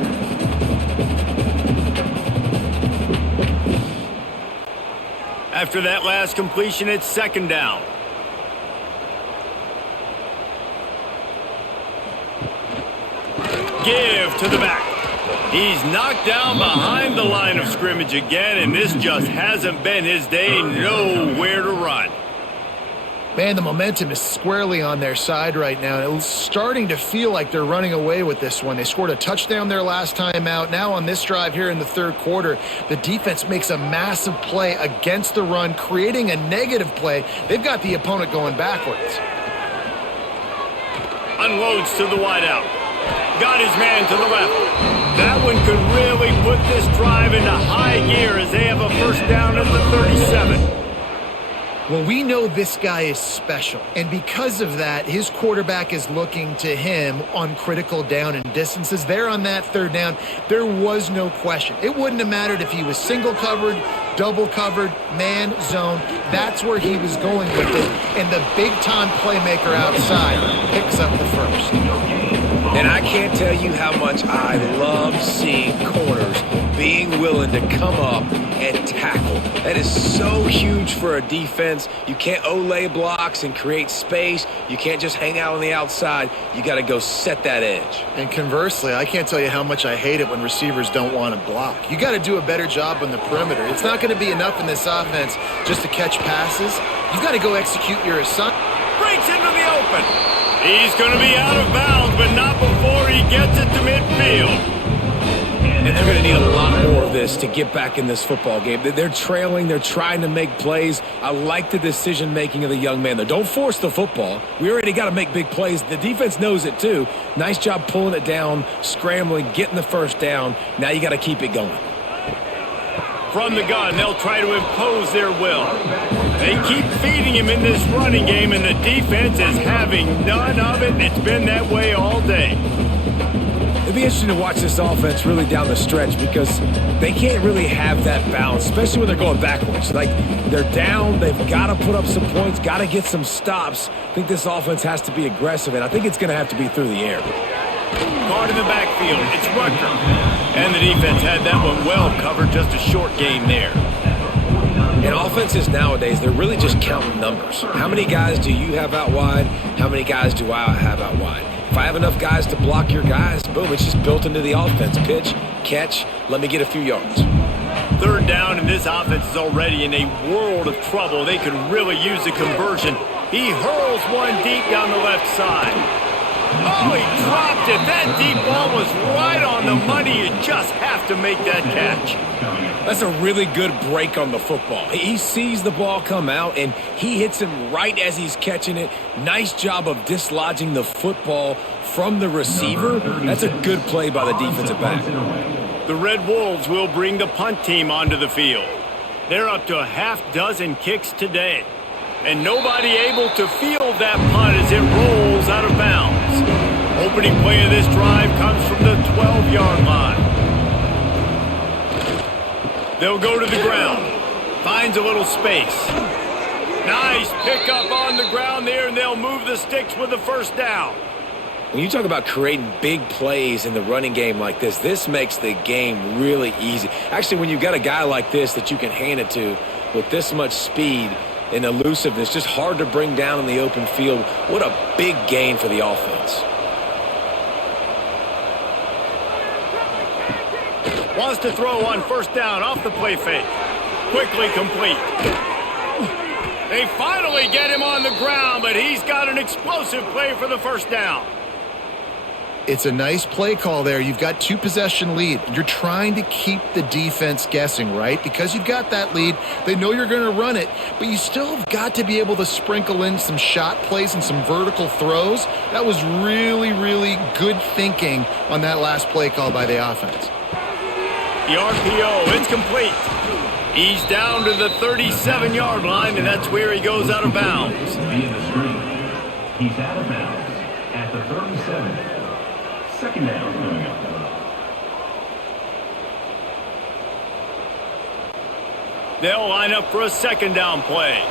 After that last completion, it's second down. Give to the back. He's knocked down behind the line of scrimmage again, and this just hasn't been his day. Nowhere to run. Man, the momentum is squarely on their side right now. It's starting to feel like they're running away with this one. They scored a touchdown their last time out. Now on this drive here in the third quarter, the defense makes a massive play against the run, creating a negative play. They've got the opponent going backwards. Unloads to the wideout. Got his man to the left. That one could really put this drive into high gear as they have a first down at the 37. Well, we know this guy is special, and because of that, his quarterback is looking to him on critical down and distances. There on that third down, there was no question. It wouldn't have mattered if he was single covered, double covered, man, zone. That's where he was going with it, and the big-time playmaker outside picks up the first. And I can't tell you how much I love seeing corners being willing to come up and tackle. That is so huge for a defense. You can't olay blocks and create space. You can't just hang out on the outside. You got to go set that edge. And conversely, I can't tell you how much I hate it when receivers don't want to block. You got to do a better job on the perimeter. It's not going to be enough in this offense just to catch passes. You've got to go execute your assignment. Breaks into the open. He's going to be out of bounds, but not before he gets it to midfield. And they're going to need a lot more of this to get back in this football game. They're trailing. They're trying to make plays. I like the decision-making of the young man, though. Don't force the football. We already got to make big plays. The defense knows it, too. Nice job pulling it down, scrambling, getting the first down. Now you got to keep it going. From the gun, they'll try to impose their will. They keep feeding him in this running game, and the defense is having none of it. It's been that way all day. It'll be interesting to watch this offense really down the stretch because they can't really have that balance, especially when they're going backwards. Like, they're down, they've got to put up some points, got to get some stops. I think this offense has to be aggressive, and I think it's going to have to be through the air. Guard in the backfield, it's Rutger. And the defense had that one well covered, just a short game there. And offenses nowadays, they're really just counting numbers. How many guys do you have out wide? How many guys do I have out wide? If I have enough guys to block your guys, boom, it's just built into the offense. Pitch, catch, let me get a few yards. Third down, and this offense is already in a world of trouble. They could really use a conversion. He hurls one deep down the left side. Oh, he dropped it. That deep ball was right on the money. You just have to make that catch. That's a really good break on the football. He sees the ball come out, and he hits him right as he's catching it. Nice job of dislodging the football from the receiver. That's a good play by the defensive back. The Red Wolves will bring the punt team onto the field. They're up to a half dozen kicks today. And nobody able to field that punt as it rolls out of bounds. Opening play of this drive comes from the 12-yard line. They'll go to the ground. Finds a little space. Nice pickup on the ground there, and they'll move the sticks with the first down. When you talk about creating big plays in the running game like this makes the game really easy. Actually, when you've got a guy like this that you can hand it to with this much speed and elusiveness, just hard to bring down in the open field. What a big gain for the offense. Wants to throw on first down off the play fake. Quickly complete. They finally get him on the ground, but he's got an explosive play for the first down. It's a nice play call there. You've got 2-possession lead. You're trying to keep the defense guessing, right? Because you've got that lead, they know you're going to run it, but you still have got to be able to sprinkle in some shot plays and some vertical throws. That was really, really good thinking on that last play call by the offense. The RPO, it's complete. He's down to the 37-yard line, and that's where he goes out of bounds. He's out of bounds at the 37. Second down coming up. They'll line up for a second down play.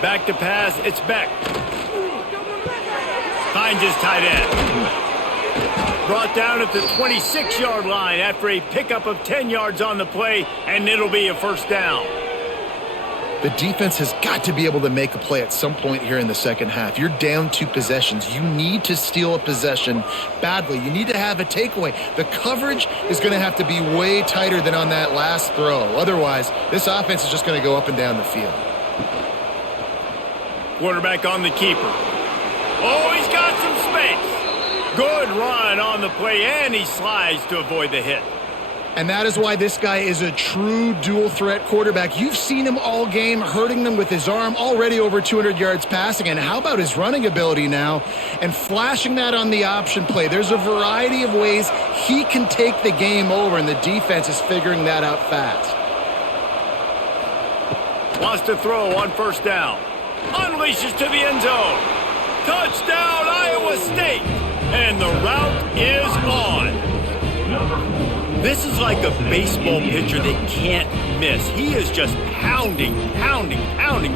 Back to pass, it's Beck. Finds his tight end. Brought down at the 26-yard line after a pickup of 10 yards on the play, and it'll be a first down. The defense has got to be able to make a play at some point here in the second half. You're down 2 possessions. You need to steal a possession badly. You need to have a takeaway. The coverage is going to have to be way tighter than on that last throw. Otherwise, this offense is just going to go up and down the field. Quarterback on the keeper. Oh, he's got some space. Good run on the play, and he slides to avoid the hit. And that is why this guy is a true dual-threat quarterback. You've seen him all game, hurting them with his arm, already over 200 yards passing. And how about his running ability now? And flashing that on the option play. There's a variety of ways he can take the game over, and the defense is figuring that out fast. Wants to throw on first down. Unleashes to the end zone. Touchdown, Iowa State. And the route is on. This is like a baseball pitcher that can't miss. He is just pounding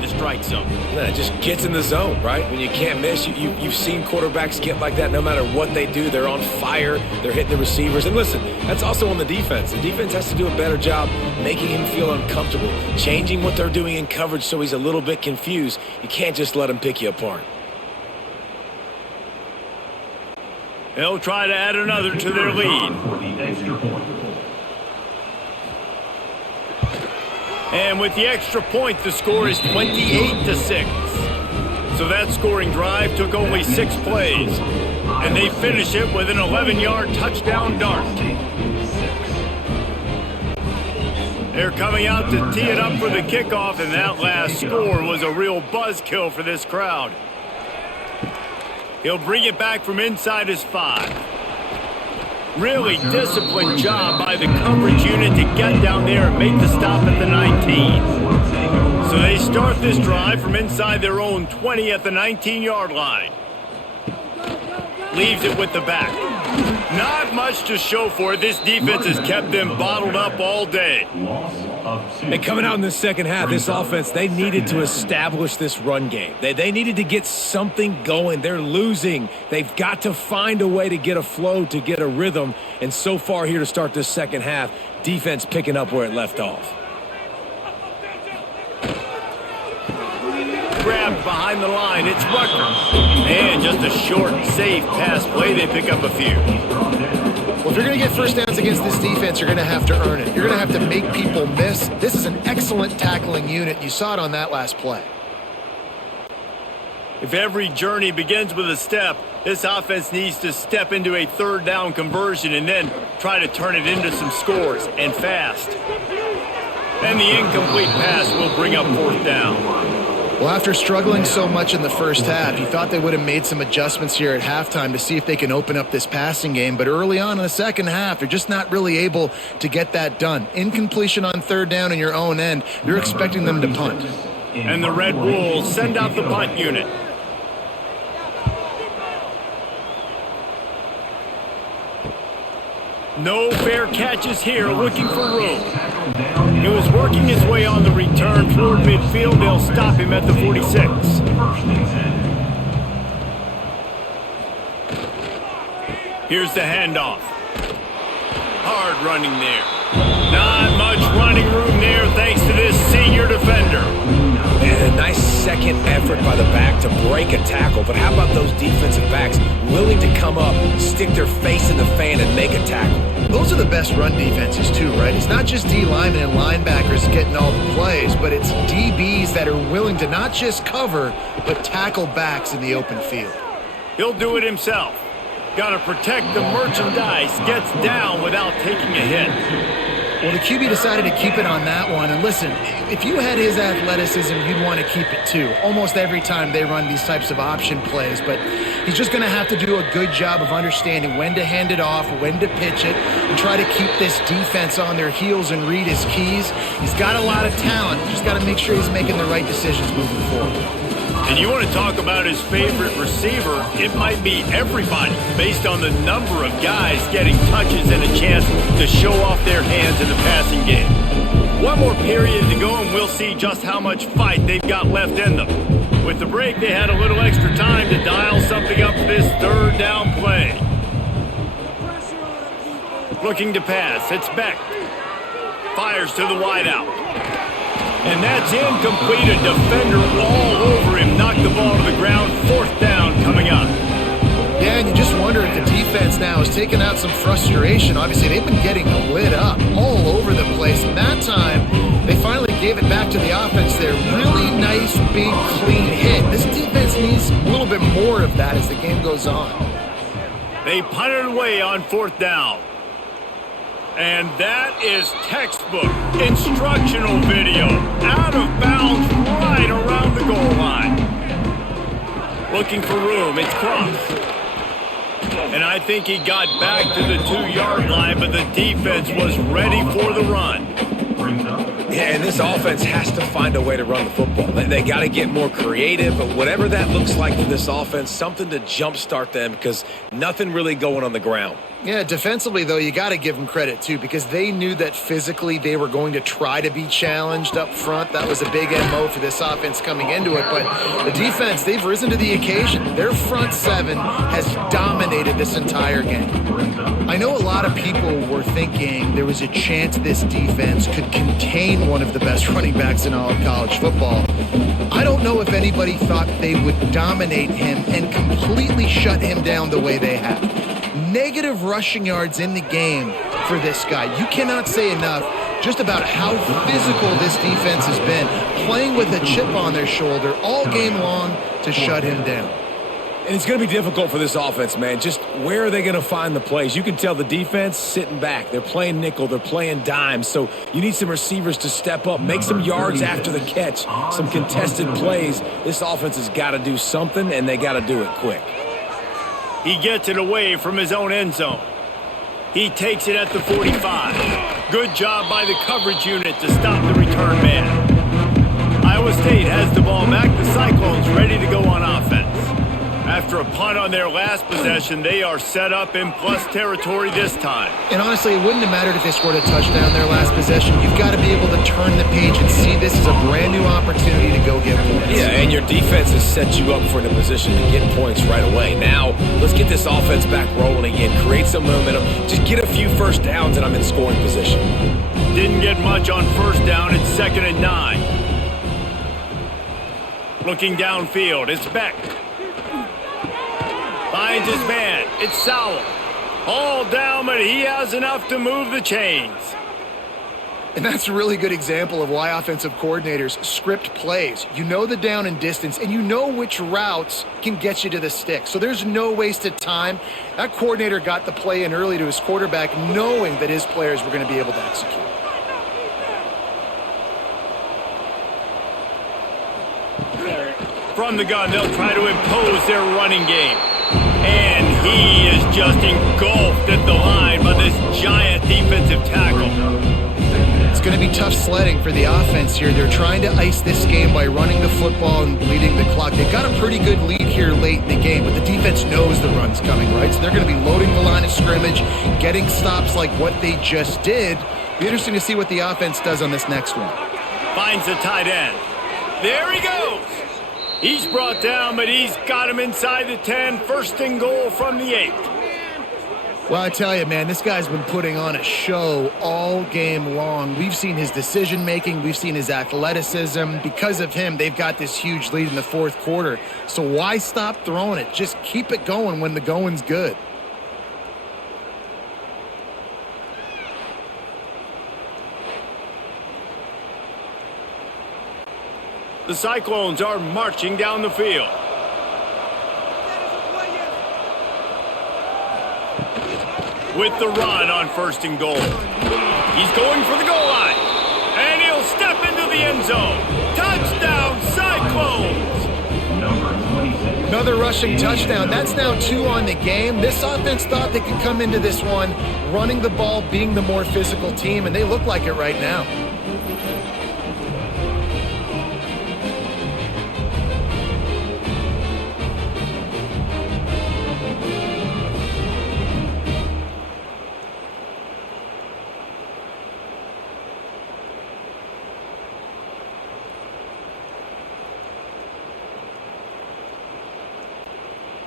the strike zone. Yeah, it just gets in the zone, right? When you can't miss, you've seen quarterbacks get like that no matter what they do. They're on fire. They're hitting the receivers. And listen, that's also on the defense. The defense has to do a better job making him feel uncomfortable, changing what they're doing in coverage so he's a little bit confused. You can't just let him pick you apart. They'll try to add another to their lead. For the extra point. And with the extra point, the score is 28-6. So that scoring drive took only 6 plays. And they finish it with an 11-yard touchdown dart. They're coming out to tee it up for the kickoff, and that last score was a real buzzkill for this crowd. He'll bring it back from inside his 5. Really disciplined job by the coverage unit to get down there and make the stop at the 19. So they start this drive from inside their own 20 at the 19-yard line. Leaves it with the back. Not much to show for it. This defense has kept them bottled up all day. And coming out in the second half, this offense, they needed to establish this run game. They needed to get something going. They're losing. They've got to find a way to get a flow, to get a rhythm. And so far here to start this second half, defense picking up where it left off. Grabbed behind the line, it's Rutgers. And just a short, safe pass play, they pick up a few. Well, if you're going to get first downs against this defense, you're going to have to earn it. You're going to have to make people miss. This is an excellent tackling unit. You saw it on that last play. If every journey begins with a step, this offense needs to step into a third down conversion and then try to turn it into some scores, and fast. And the incomplete pass will bring up fourth down. Well, after struggling so much in the first half, you thought they would have made some adjustments here at halftime to see if they can open up this passing game. But early on in the second half, they're just not really able to get that done. Incompletion on third down in your own end, you're expecting them to punt. And the Red Wolves send out the punt unit. No fair catches here, looking for room. He was working his way on the return toward midfield. They'll stop him at the 46. Here's the handoff. Hard running there. Not much running room there thanks to this senior defender. And a nice second effort by the back to break a tackle. But how about those defensive backs willing to come up, stick their face in the fan, and make a tackle? Those are the best run defenses too, right? It's not just D linemen and linebackers getting all the plays, but it's DBs that are willing to not just cover, but tackle backs in the open field. He'll do it himself. Got to protect the merchandise. Gets down without taking a hit. Well, the QB decided to keep it on that one. And listen, if you had his athleticism, you'd want to keep it too. Almost every time they run these types of option plays. But he's just going to have to do a good job of understanding when to hand it off, when to pitch it, and try to keep this defense on their heels and read his keys. He's got a lot of talent. Just got to make sure he's making the right decisions moving forward. And you want to talk about his favorite receiver, it might be everybody, based on the number of guys getting touches and a chance to show off their hands in the passing game. One more period to go, and we'll see just how much fight they've got left in them. With the break, they had a little extra time to dial something up for this third down play. Looking to pass, it's Beck. Fires to the wideout. And that's incomplete. A defender all over him. Knocked the ball to the ground. Fourth down coming up. Yeah, and you just wonder if the defense now is taking out some frustration. Obviously, they've been getting lit up all over the place. And that time, they finally gave it back to the offense there. Really nice, big, clean hit. This defense needs a little bit more of that as the game goes on. They punted away on fourth down. And that is textbook instructional video. Out of bounds right around the goal line. Looking for room. It's Cross. And I think he got back to the 2-yard line, but the defense was ready for the run. Yeah, and this offense has to find a way to run the football. They got to get more creative, but whatever that looks like for this offense, something to jumpstart them because nothing really going on the ground. Yeah, defensively, though, you got to give them credit, too, because they knew that physically they were going to try to be challenged up front. That was a big MO for this offense coming into it. But the defense, they've risen to the occasion. Their front seven has dominated this entire game. I know a lot of people were thinking there was a chance this defense could contain one of the best running backs in all of college football. I don't know if anybody thought they would dominate him and completely shut him down the way they have. Negative rushing yards in the game for this guy. You cannot say enough just about how physical this defense has been, playing with a chip on their shoulder all game long to shut him down. And it's going to be difficult for this offense, man. Just where are they going to find the plays? You can tell the defense sitting back. They're playing nickel. They're playing dime. So you need some receivers to step up, make some yards after the catch, some contested plays. This offense has got to do something, and they got to do it quick. He gets it away from his own end zone. He takes it at the 45. Good job by the coverage unit to stop the return man. Iowa State has the ball back. The Cyclones ready to go on offense. After a punt on their last possession, they are set up in plus territory this time. And honestly, it wouldn't have mattered if they scored a touchdown their last possession. You've got to be able to turn the page and see this as a brand new opportunity to go get points. Yeah, and your defense has set you up for a position to get points right away. Now, let's get this offense back rolling again, create some momentum, just get a few first downs, and I'm in scoring position. Didn't get much on first down. It's 2nd and 9. Looking downfield, it's Beck. Finds his man. It's Sowell. All down, but he has enough to move the chains. And that's a really good example of why offensive coordinators script plays. You know the down and distance, and you know which routes can get you to the stick. So there's no wasted time. That coordinator got the play in early to his quarterback, knowing that his players were going to be able to execute. From the gun, they'll try to impose their running game. And he is just engulfed at the line by this giant defensive tackle. It's going to be tough sledding for the offense here. They're trying to ice this game by running the football and bleeding the clock. They've got a pretty good lead here late in the game, but the defense knows the run's coming, right? So they're going to be loading the line of scrimmage, getting stops like what they just did. Be interesting to see what the offense does on this next one. Finds the tight end. There he goes. He's brought down, but he's got him inside the 10. 1st and goal from the 8. Well, I tell you, man, this guy's been putting on a show all game long. We've seen his decision-making. We've seen his athleticism. Because of him, they've got this huge lead in the 4th quarter. So why stop throwing it? Just keep it going when the going's good. The Cyclones are marching down the field. With the run on 1st and goal. He's going for the goal line. And he'll step into the end zone. Touchdown, Cyclones! Another rushing touchdown. That's now 2 on the game. This offense thought they could come into this one running the ball, being the more physical team, and they look like it right now.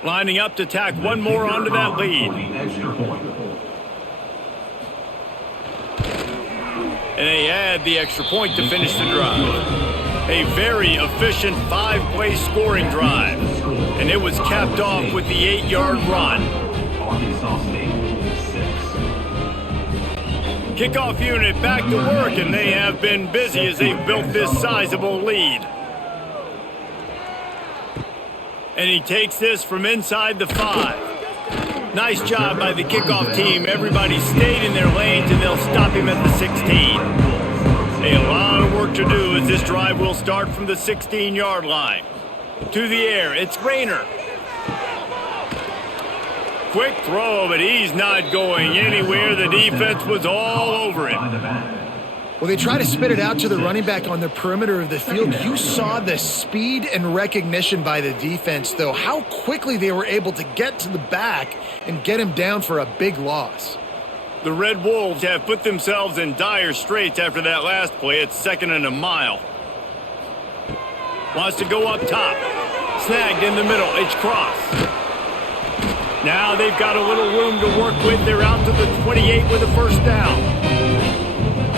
Lining up to tack one more onto that lead. And they add the extra point to finish the drive. A very efficient 5-play scoring drive. And it was capped off with the 8-yard run. Kickoff unit back to work, and they have been busy as they've built this sizable lead. And he takes this from inside the 5. Nice job by the kickoff team. Everybody stayed in their lanes, and they'll stop him at the 16. A lot of work to do as this drive will start from the 16-yard line. To the air, it's Rayner. Quick throw, but he's not going anywhere. The defense was all over him. Well, they try to spit it out to the running back on the perimeter of the field. You saw the speed and recognition by the defense, though, how quickly they were able to get to the back and get him down for a big loss. The Red Wolves have put themselves in dire straits after that last play. It's 2nd and a mile. Wants to go up top. Snagged in the middle. It's Cross. Now they've got a little room to work with. They're out to the 28 with a 1st down.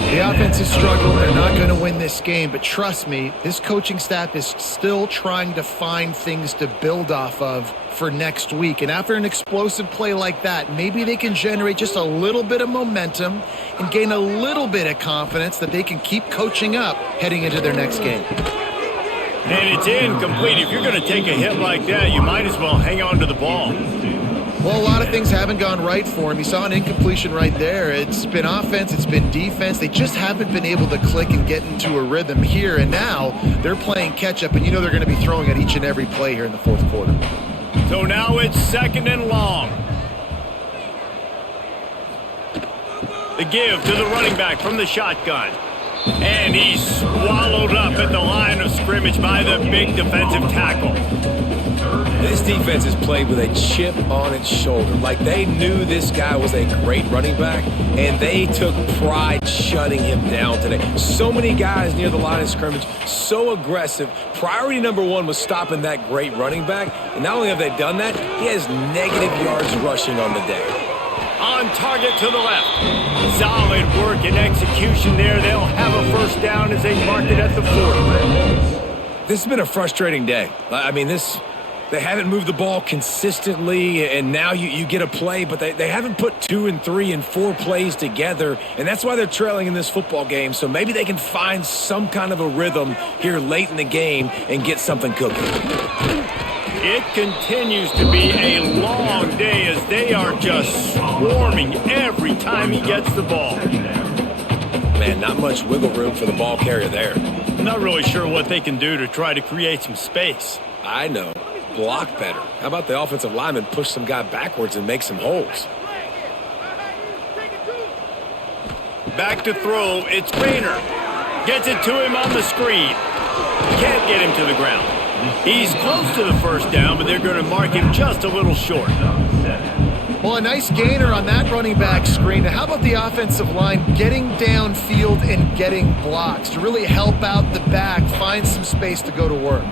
The offense is struggling. They're not going to win this game, but trust me, this coaching staff is still trying to find things to build off of for next week. And after an explosive play like that, maybe they can generate just a little bit of momentum and gain a little bit of confidence that they can keep coaching up heading into their next game. And it's incomplete. If you're going to take a hit like that, you might as well hang on to the ball. Well, a lot of things haven't gone right for him. You saw an incompletion right there. It's been offense, it's been defense. They just haven't been able to click and get into a rhythm here. And now they're playing catch-up, and you know they're going to be throwing at each and every play here in the 4th quarter. So now it's 2nd and long. The give to the running back from the shotgun. And he's swallowed up at the line of scrimmage by the big defensive tackle. This defense is played with a chip on its shoulder. Like they knew this guy was a great running back, and they took pride shutting him down today. So many guys near the line of scrimmage, so aggressive. Priority number one was stopping that great running back. And not only have they done that, he has negative yards rushing on the day. On target to the left. Solid work and execution there. They'll have a first down as they mark it at the 40. This has been a frustrating day. I mean, they haven't moved the ball consistently, and now you get a play, but they haven't put 2 and 3 and 4 plays together, and that's why they're trailing in this football game. So maybe they can find some kind of a rhythm here late in the game and get something cooking. It continues to be a long day as they are just swarming every time he gets the ball. Man, not much wiggle room for the ball carrier there. I'm not really sure what they can do to try to create some space. I know. Block better. How about the offensive lineman push some guy backwards and make some holes? Back to throw. It's Rayner. Gets it to him on the screen. Can't get him to the ground. He's close to the first down, but they're going to mark him just a little short. Well, a nice gainer on that running back screen. Now, how about the offensive line getting downfield and getting blocks to really help out the back, find some space to go to work?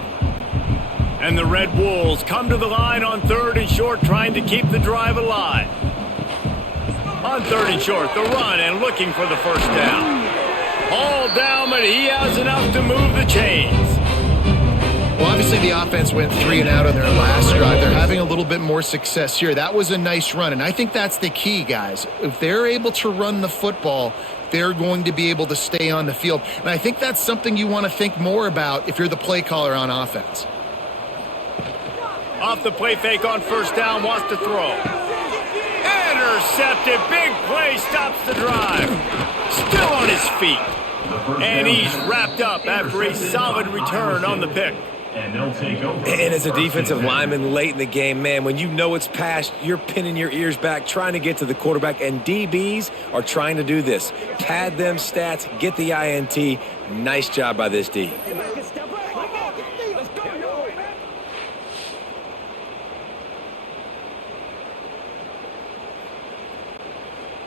And the Red Wolves come to the line on 3rd and short, trying to keep the drive alive. On 3rd and short, the run and looking for the first down. All down, but he has enough to move the chains. Well, obviously the offense went 3 and out on their last drive. They're having a little bit more success here. That was a nice run, and I think that's the key, guys. If they're able to run the football, they're going to be able to stay on the field. And I think that's something you want to think more about if you're the play caller on offense. Off the play fake on first down, wants to throw. Intercepted, big play, stops the drive. Still on his feet. And he's wrapped up after a solid return on the pick. And they'll take over. And as a defensive lineman late in the game, man, when you know it's past, you're pinning your ears back, trying to get to the quarterback, and DBs are trying to do this. Pad them stats, get the INT. Nice job by this D.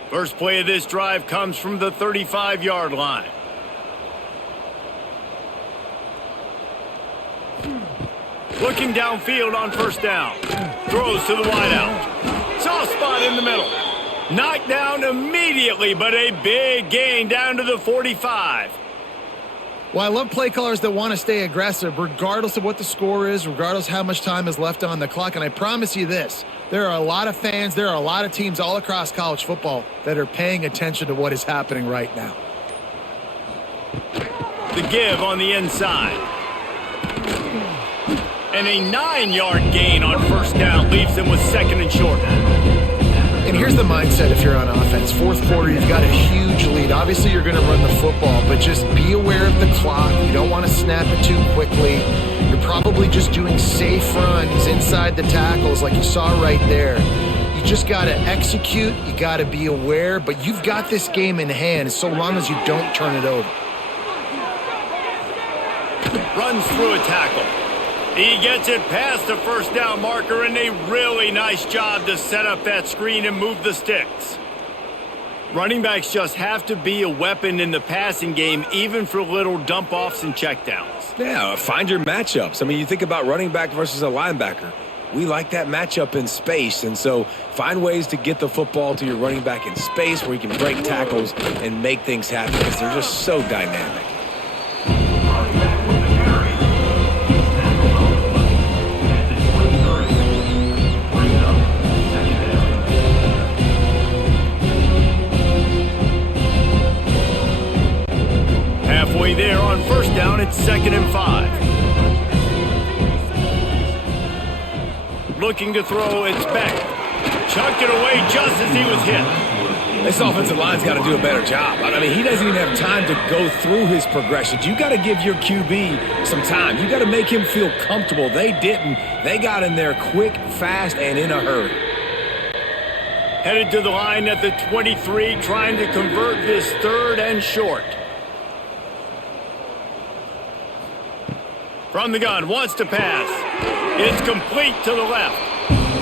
First play of this drive comes from the 35-yard line. Looking downfield on first down. Throws to the wideout. Soft spot in the middle. Knocked down immediately, but a big gain down to the 45. Well, I love play callers that want to stay aggressive, regardless of what the score is, regardless how much time is left on the clock. And I promise you this, there are a lot of fans, there are a lot of teams all across college football that are paying attention to what is happening right now. The give on the inside. And a 9-yard gain on first down leaves them with 2nd and short. And here's the mindset if you're on offense. 4th quarter, you've got a huge lead. Obviously, you're going to run the football, but just be aware of the clock. You don't want to snap it too quickly. You're probably just doing safe runs inside the tackles like you saw right there. You just got to execute. You got to be aware, but you've got this game in hand so long as you don't turn it over. Runs through a tackle. He gets it past the first down marker, and a really nice job to set up that screen and move the sticks. Running backs just have to be a weapon in the passing game, even for little dump-offs and checkdowns. Yeah, find your matchups. I mean, you think about running back versus a linebacker. We like that matchup in space, and so find ways to get the football to your running back in space where you can break tackles and make things happen because they're just so dynamic. Halfway there on first down, it's 2nd and 5. Looking to throw, it's Beck. Chucked it away just as he was hit. This offensive line's got to do a better job. I mean, he doesn't even have time to go through his progressions. You got to give your QB some time. You got to make him feel comfortable. They didn't. They got in there quick, fast, and in a hurry. Headed to the line at the 23, trying to convert this 3rd and short. From the gun, wants to pass. It's complete to the left.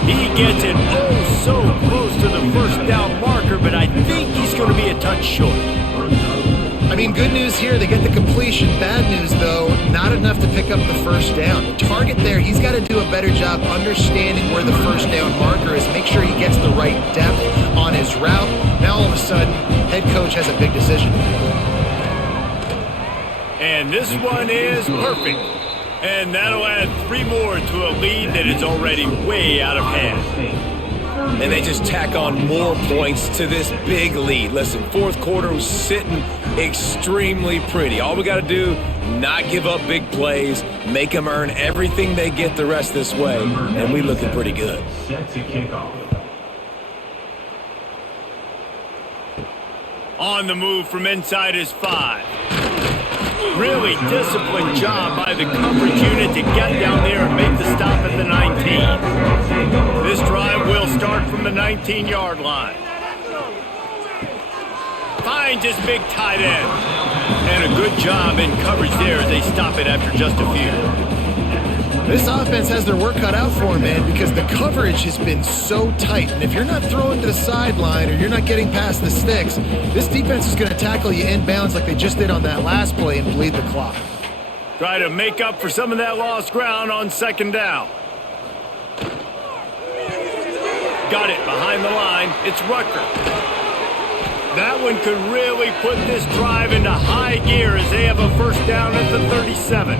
He gets it oh so close to the first down marker, but I think he's going to be a touch short. I mean, good news here, they get the completion. Bad news, though, not enough to pick up the first down. The target there, he's got to do a better job understanding where the first down marker is, make sure he gets the right depth on his route. Now, all of a sudden, head coach has a big decision to make. And this one is perfect. And that'll add 3 more to a lead that is already way out of hand. And they just tack on more points to this big lead. Listen, 4th quarter was sitting extremely pretty. All we got to do, not give up big plays, make them earn everything they get the rest this way, and we looking pretty good. Set to kick off. On the move from inside his 5. Really disciplined job by the coverage unit to get down there and make the stop at the 19. This drive will start from the 19-yard line. Finds his big tight end. And a good job in coverage there as they stop it after just a few. This offense has their work cut out for them, man, because the coverage has been so tight. And if you're not throwing to the sideline or you're not getting past the sticks, this defense is going to tackle you inbounds like they just did on that last play and bleed the clock. Try to make up for some of that lost ground on 2nd down. Got it behind the line. It's Rutger. That one could really put this drive into high gear as they have a first down at the 37.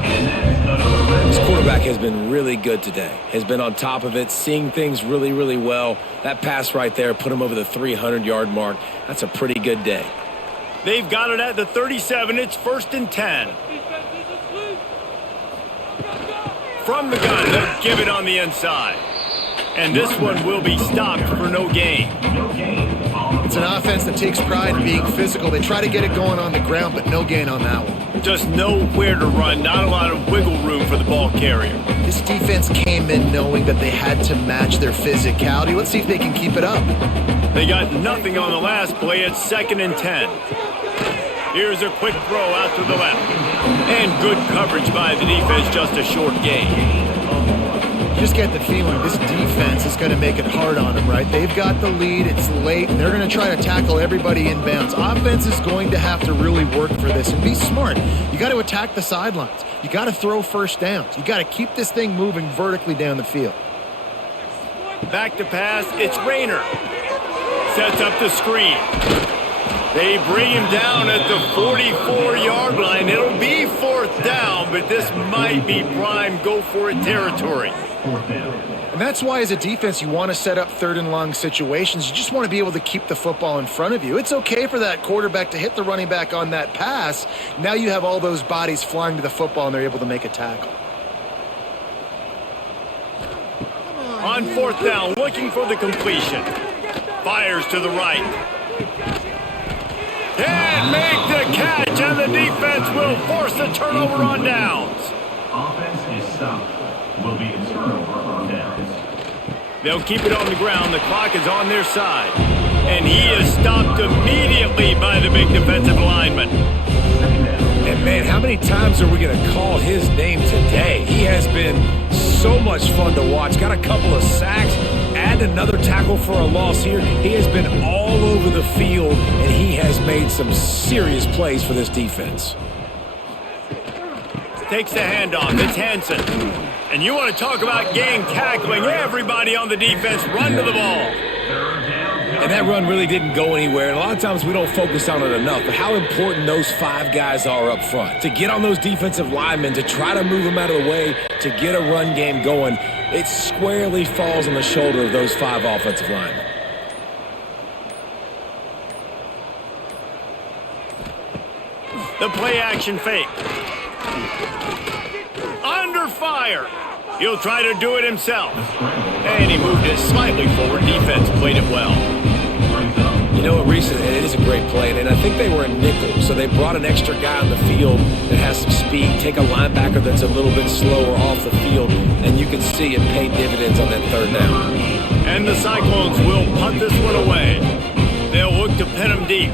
This quarterback has been really good today. Has been on top of it, seeing things really, really well. That pass right there put him over the 300-yard mark. That's a pretty good day. They've got it at the 37. It's 1st and 10. From the gun, they'll give it on the inside. And this one will be stopped for no gain. It's an offense that takes pride in being physical. They try to get it going on the ground, but no gain on that one. Just nowhere to run, not a lot of wiggle room for the ball carrier. This defense came in knowing that they had to match their physicality. Let's see if they can keep it up. They got nothing on the last play. It's 2nd and 10. Here's a quick throw out to the left. And good coverage by the defense, just a short gain. You just get the feeling this defense is going to make it hard on them, right? They've got the lead, it's late, and they're going to try to tackle everybody inbounds. Offense is going to have to really work for this and be smart. You got to attack the sidelines. You got to throw first downs. You got to keep this thing moving vertically down the field. Back to pass, it's Rayner. Sets up the screen. They bring him down at the 44-yard line. It'll be 4th down, but this might be prime go-for-it territory. And that's why as a defense you want to set up 3rd and long situations. You just want to be able to keep the football in front of you. It's okay for that quarterback to hit the running back on that pass. Now you have all those bodies flying to the football and they're able to make a tackle. On 4th down, looking for the completion. Fires to the right. And make the catch, and the defense will force the turnover on downs. Offense is stopped. Will be a turnover on downs. They'll keep it on the ground. The clock is on their side. And he is stopped immediately by the big defensive lineman. And man, how many times are we going to call his name today? He has been so much fun to watch. Got a couple of sacks. Add another tackle for a loss here. He has been all over the field, and he has made some serious plays for this defense. Takes the handoff. It's Hansen. And you want to talk about gang tackling. Everybody on the defense run to the ball. And that run really didn't go anywhere. And a lot of times we don't focus on it enough. But how important those 5 guys are up front. To get on those defensive linemen, to try to move them out of the way, to get a run game going, it squarely falls on the shoulder of those 5 offensive linemen. The play action fake. Under fire. He'll try to do it himself. And he moved it slightly forward. Defense played it well. You know what, Reese, it is a great play, and I think they were a nickel, so they brought an extra guy on the field that has some speed, take a linebacker that's a little bit slower off the field, and you can see it paid dividends on that 3rd down. And the Cyclones will punt this one away. They'll look to pin him deep.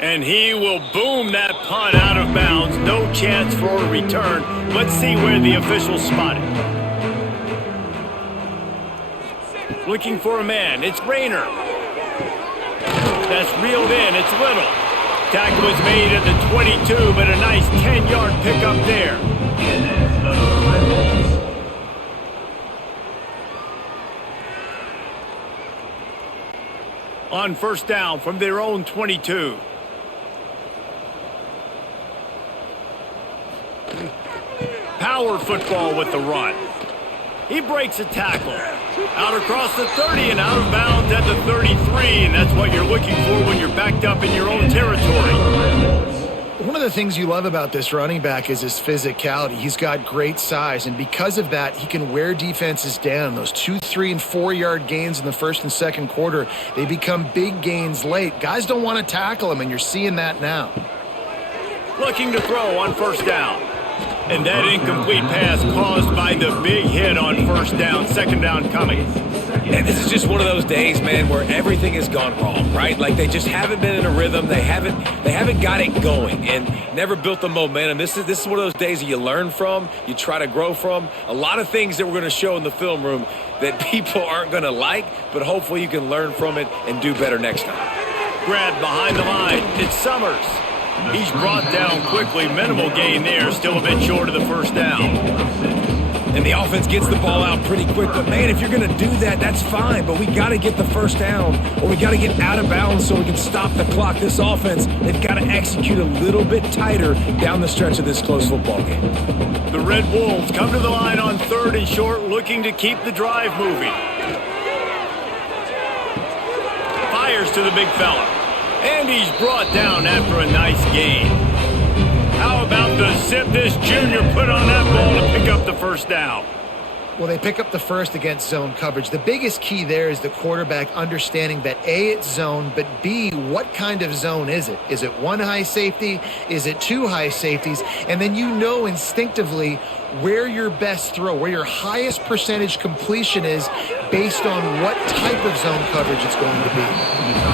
And he will boom that punt out of bounds. No chance for a return. Let's see where the officials spot it. Looking for a man. It's Rayner. That's reeled in. It's Little. Tackle was made at the 22, but a nice 10-yard pickup there. On first down from their own 22. Power football with the run. He breaks a tackle. Out across the 30 and out of bounds at the 33, and that's what you're looking for when you're backed up in your own territory. One of the things you love about this running back is his physicality. He's got great size, and because of that, he can wear defenses down. Those 2, 3, and 4-yard gains in the first and second quarter, they become big gains late. Guys don't want to tackle him, and you're seeing that now. Looking to throw on first down. And that incomplete pass caused by the big hit on first down, second down coming. And this is just one of those days, man, where everything has gone wrong, right? Like they just haven't been in a rhythm. They haven't got it going and never built the momentum. This is one of those days that you learn from, you try to grow from. A lot of things that we're going to show in the film room that people aren't going to like, but hopefully you can learn from it and do better next time. Grabbed behind the line. It's Summers. He's brought down quickly. Minimal gain there. Still a bit short of the first down. And the offense gets the ball out pretty quick. But, man, if you're going to do that, that's fine. But we got to get the first down or we got to get out of bounds so we can stop the clock. This offense, they've got to execute a little bit tighter down the stretch of this close football game. The Red Wolves come to the line on third and short, looking to keep the drive moving. Fires to the big fella. And he's brought down after a nice gain. How about the zip this junior put on that ball to pick up the first down? Well, they pick up the first against zone coverage. The biggest key there is the quarterback understanding that A, it's zone, but B, what kind of zone is it? Is it one high safety? Is it two high safeties? And then you know instinctively where your best throw, where your highest percentage completion is based on what type of zone coverage it's going to be.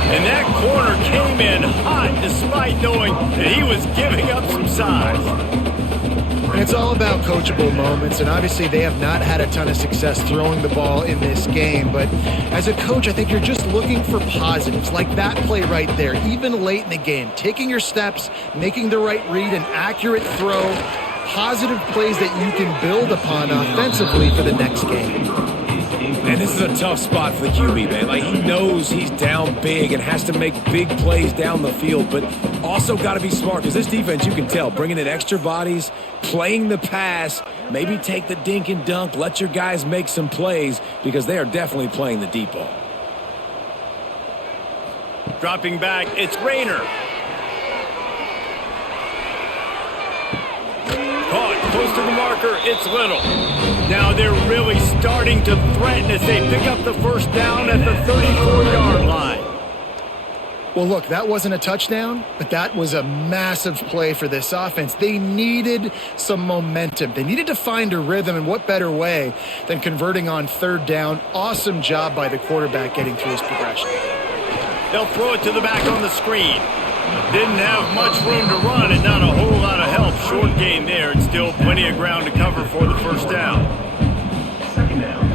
And that corner came in hot despite knowing that he was giving up some size. And it's all about coachable moments, and obviously they have not had a ton of success throwing the ball in this game. But as a coach, I think you're just looking for positives, like that play right there, even late in the game. Taking your steps, making the right read, an accurate throw, positive plays that you can build upon offensively for the next game. And this is a tough spot for the QB, man. Like, he knows he's down big and has to make big plays down the field, but also got to be smart because this defense, you can tell, bringing in extra bodies, playing the pass, maybe take the dink and dunk, let your guys make some plays because they are definitely playing the deep ball. Dropping back, it's Rayner. Caught close to the marker, it's Little. Now they're really starting to threaten as they pick up the first down at the 34-yard line. Well, look, that wasn't a touchdown, but that was a massive play for this offense. They needed some momentum. They needed to find a rhythm, and what better way than converting on third down. Awesome job by the quarterback getting through his progression. They'll throw it to the back on the screen. Didn't have much room to run and not a whole lot of help. Short gain there and still plenty of ground to cover for the first down. Second down.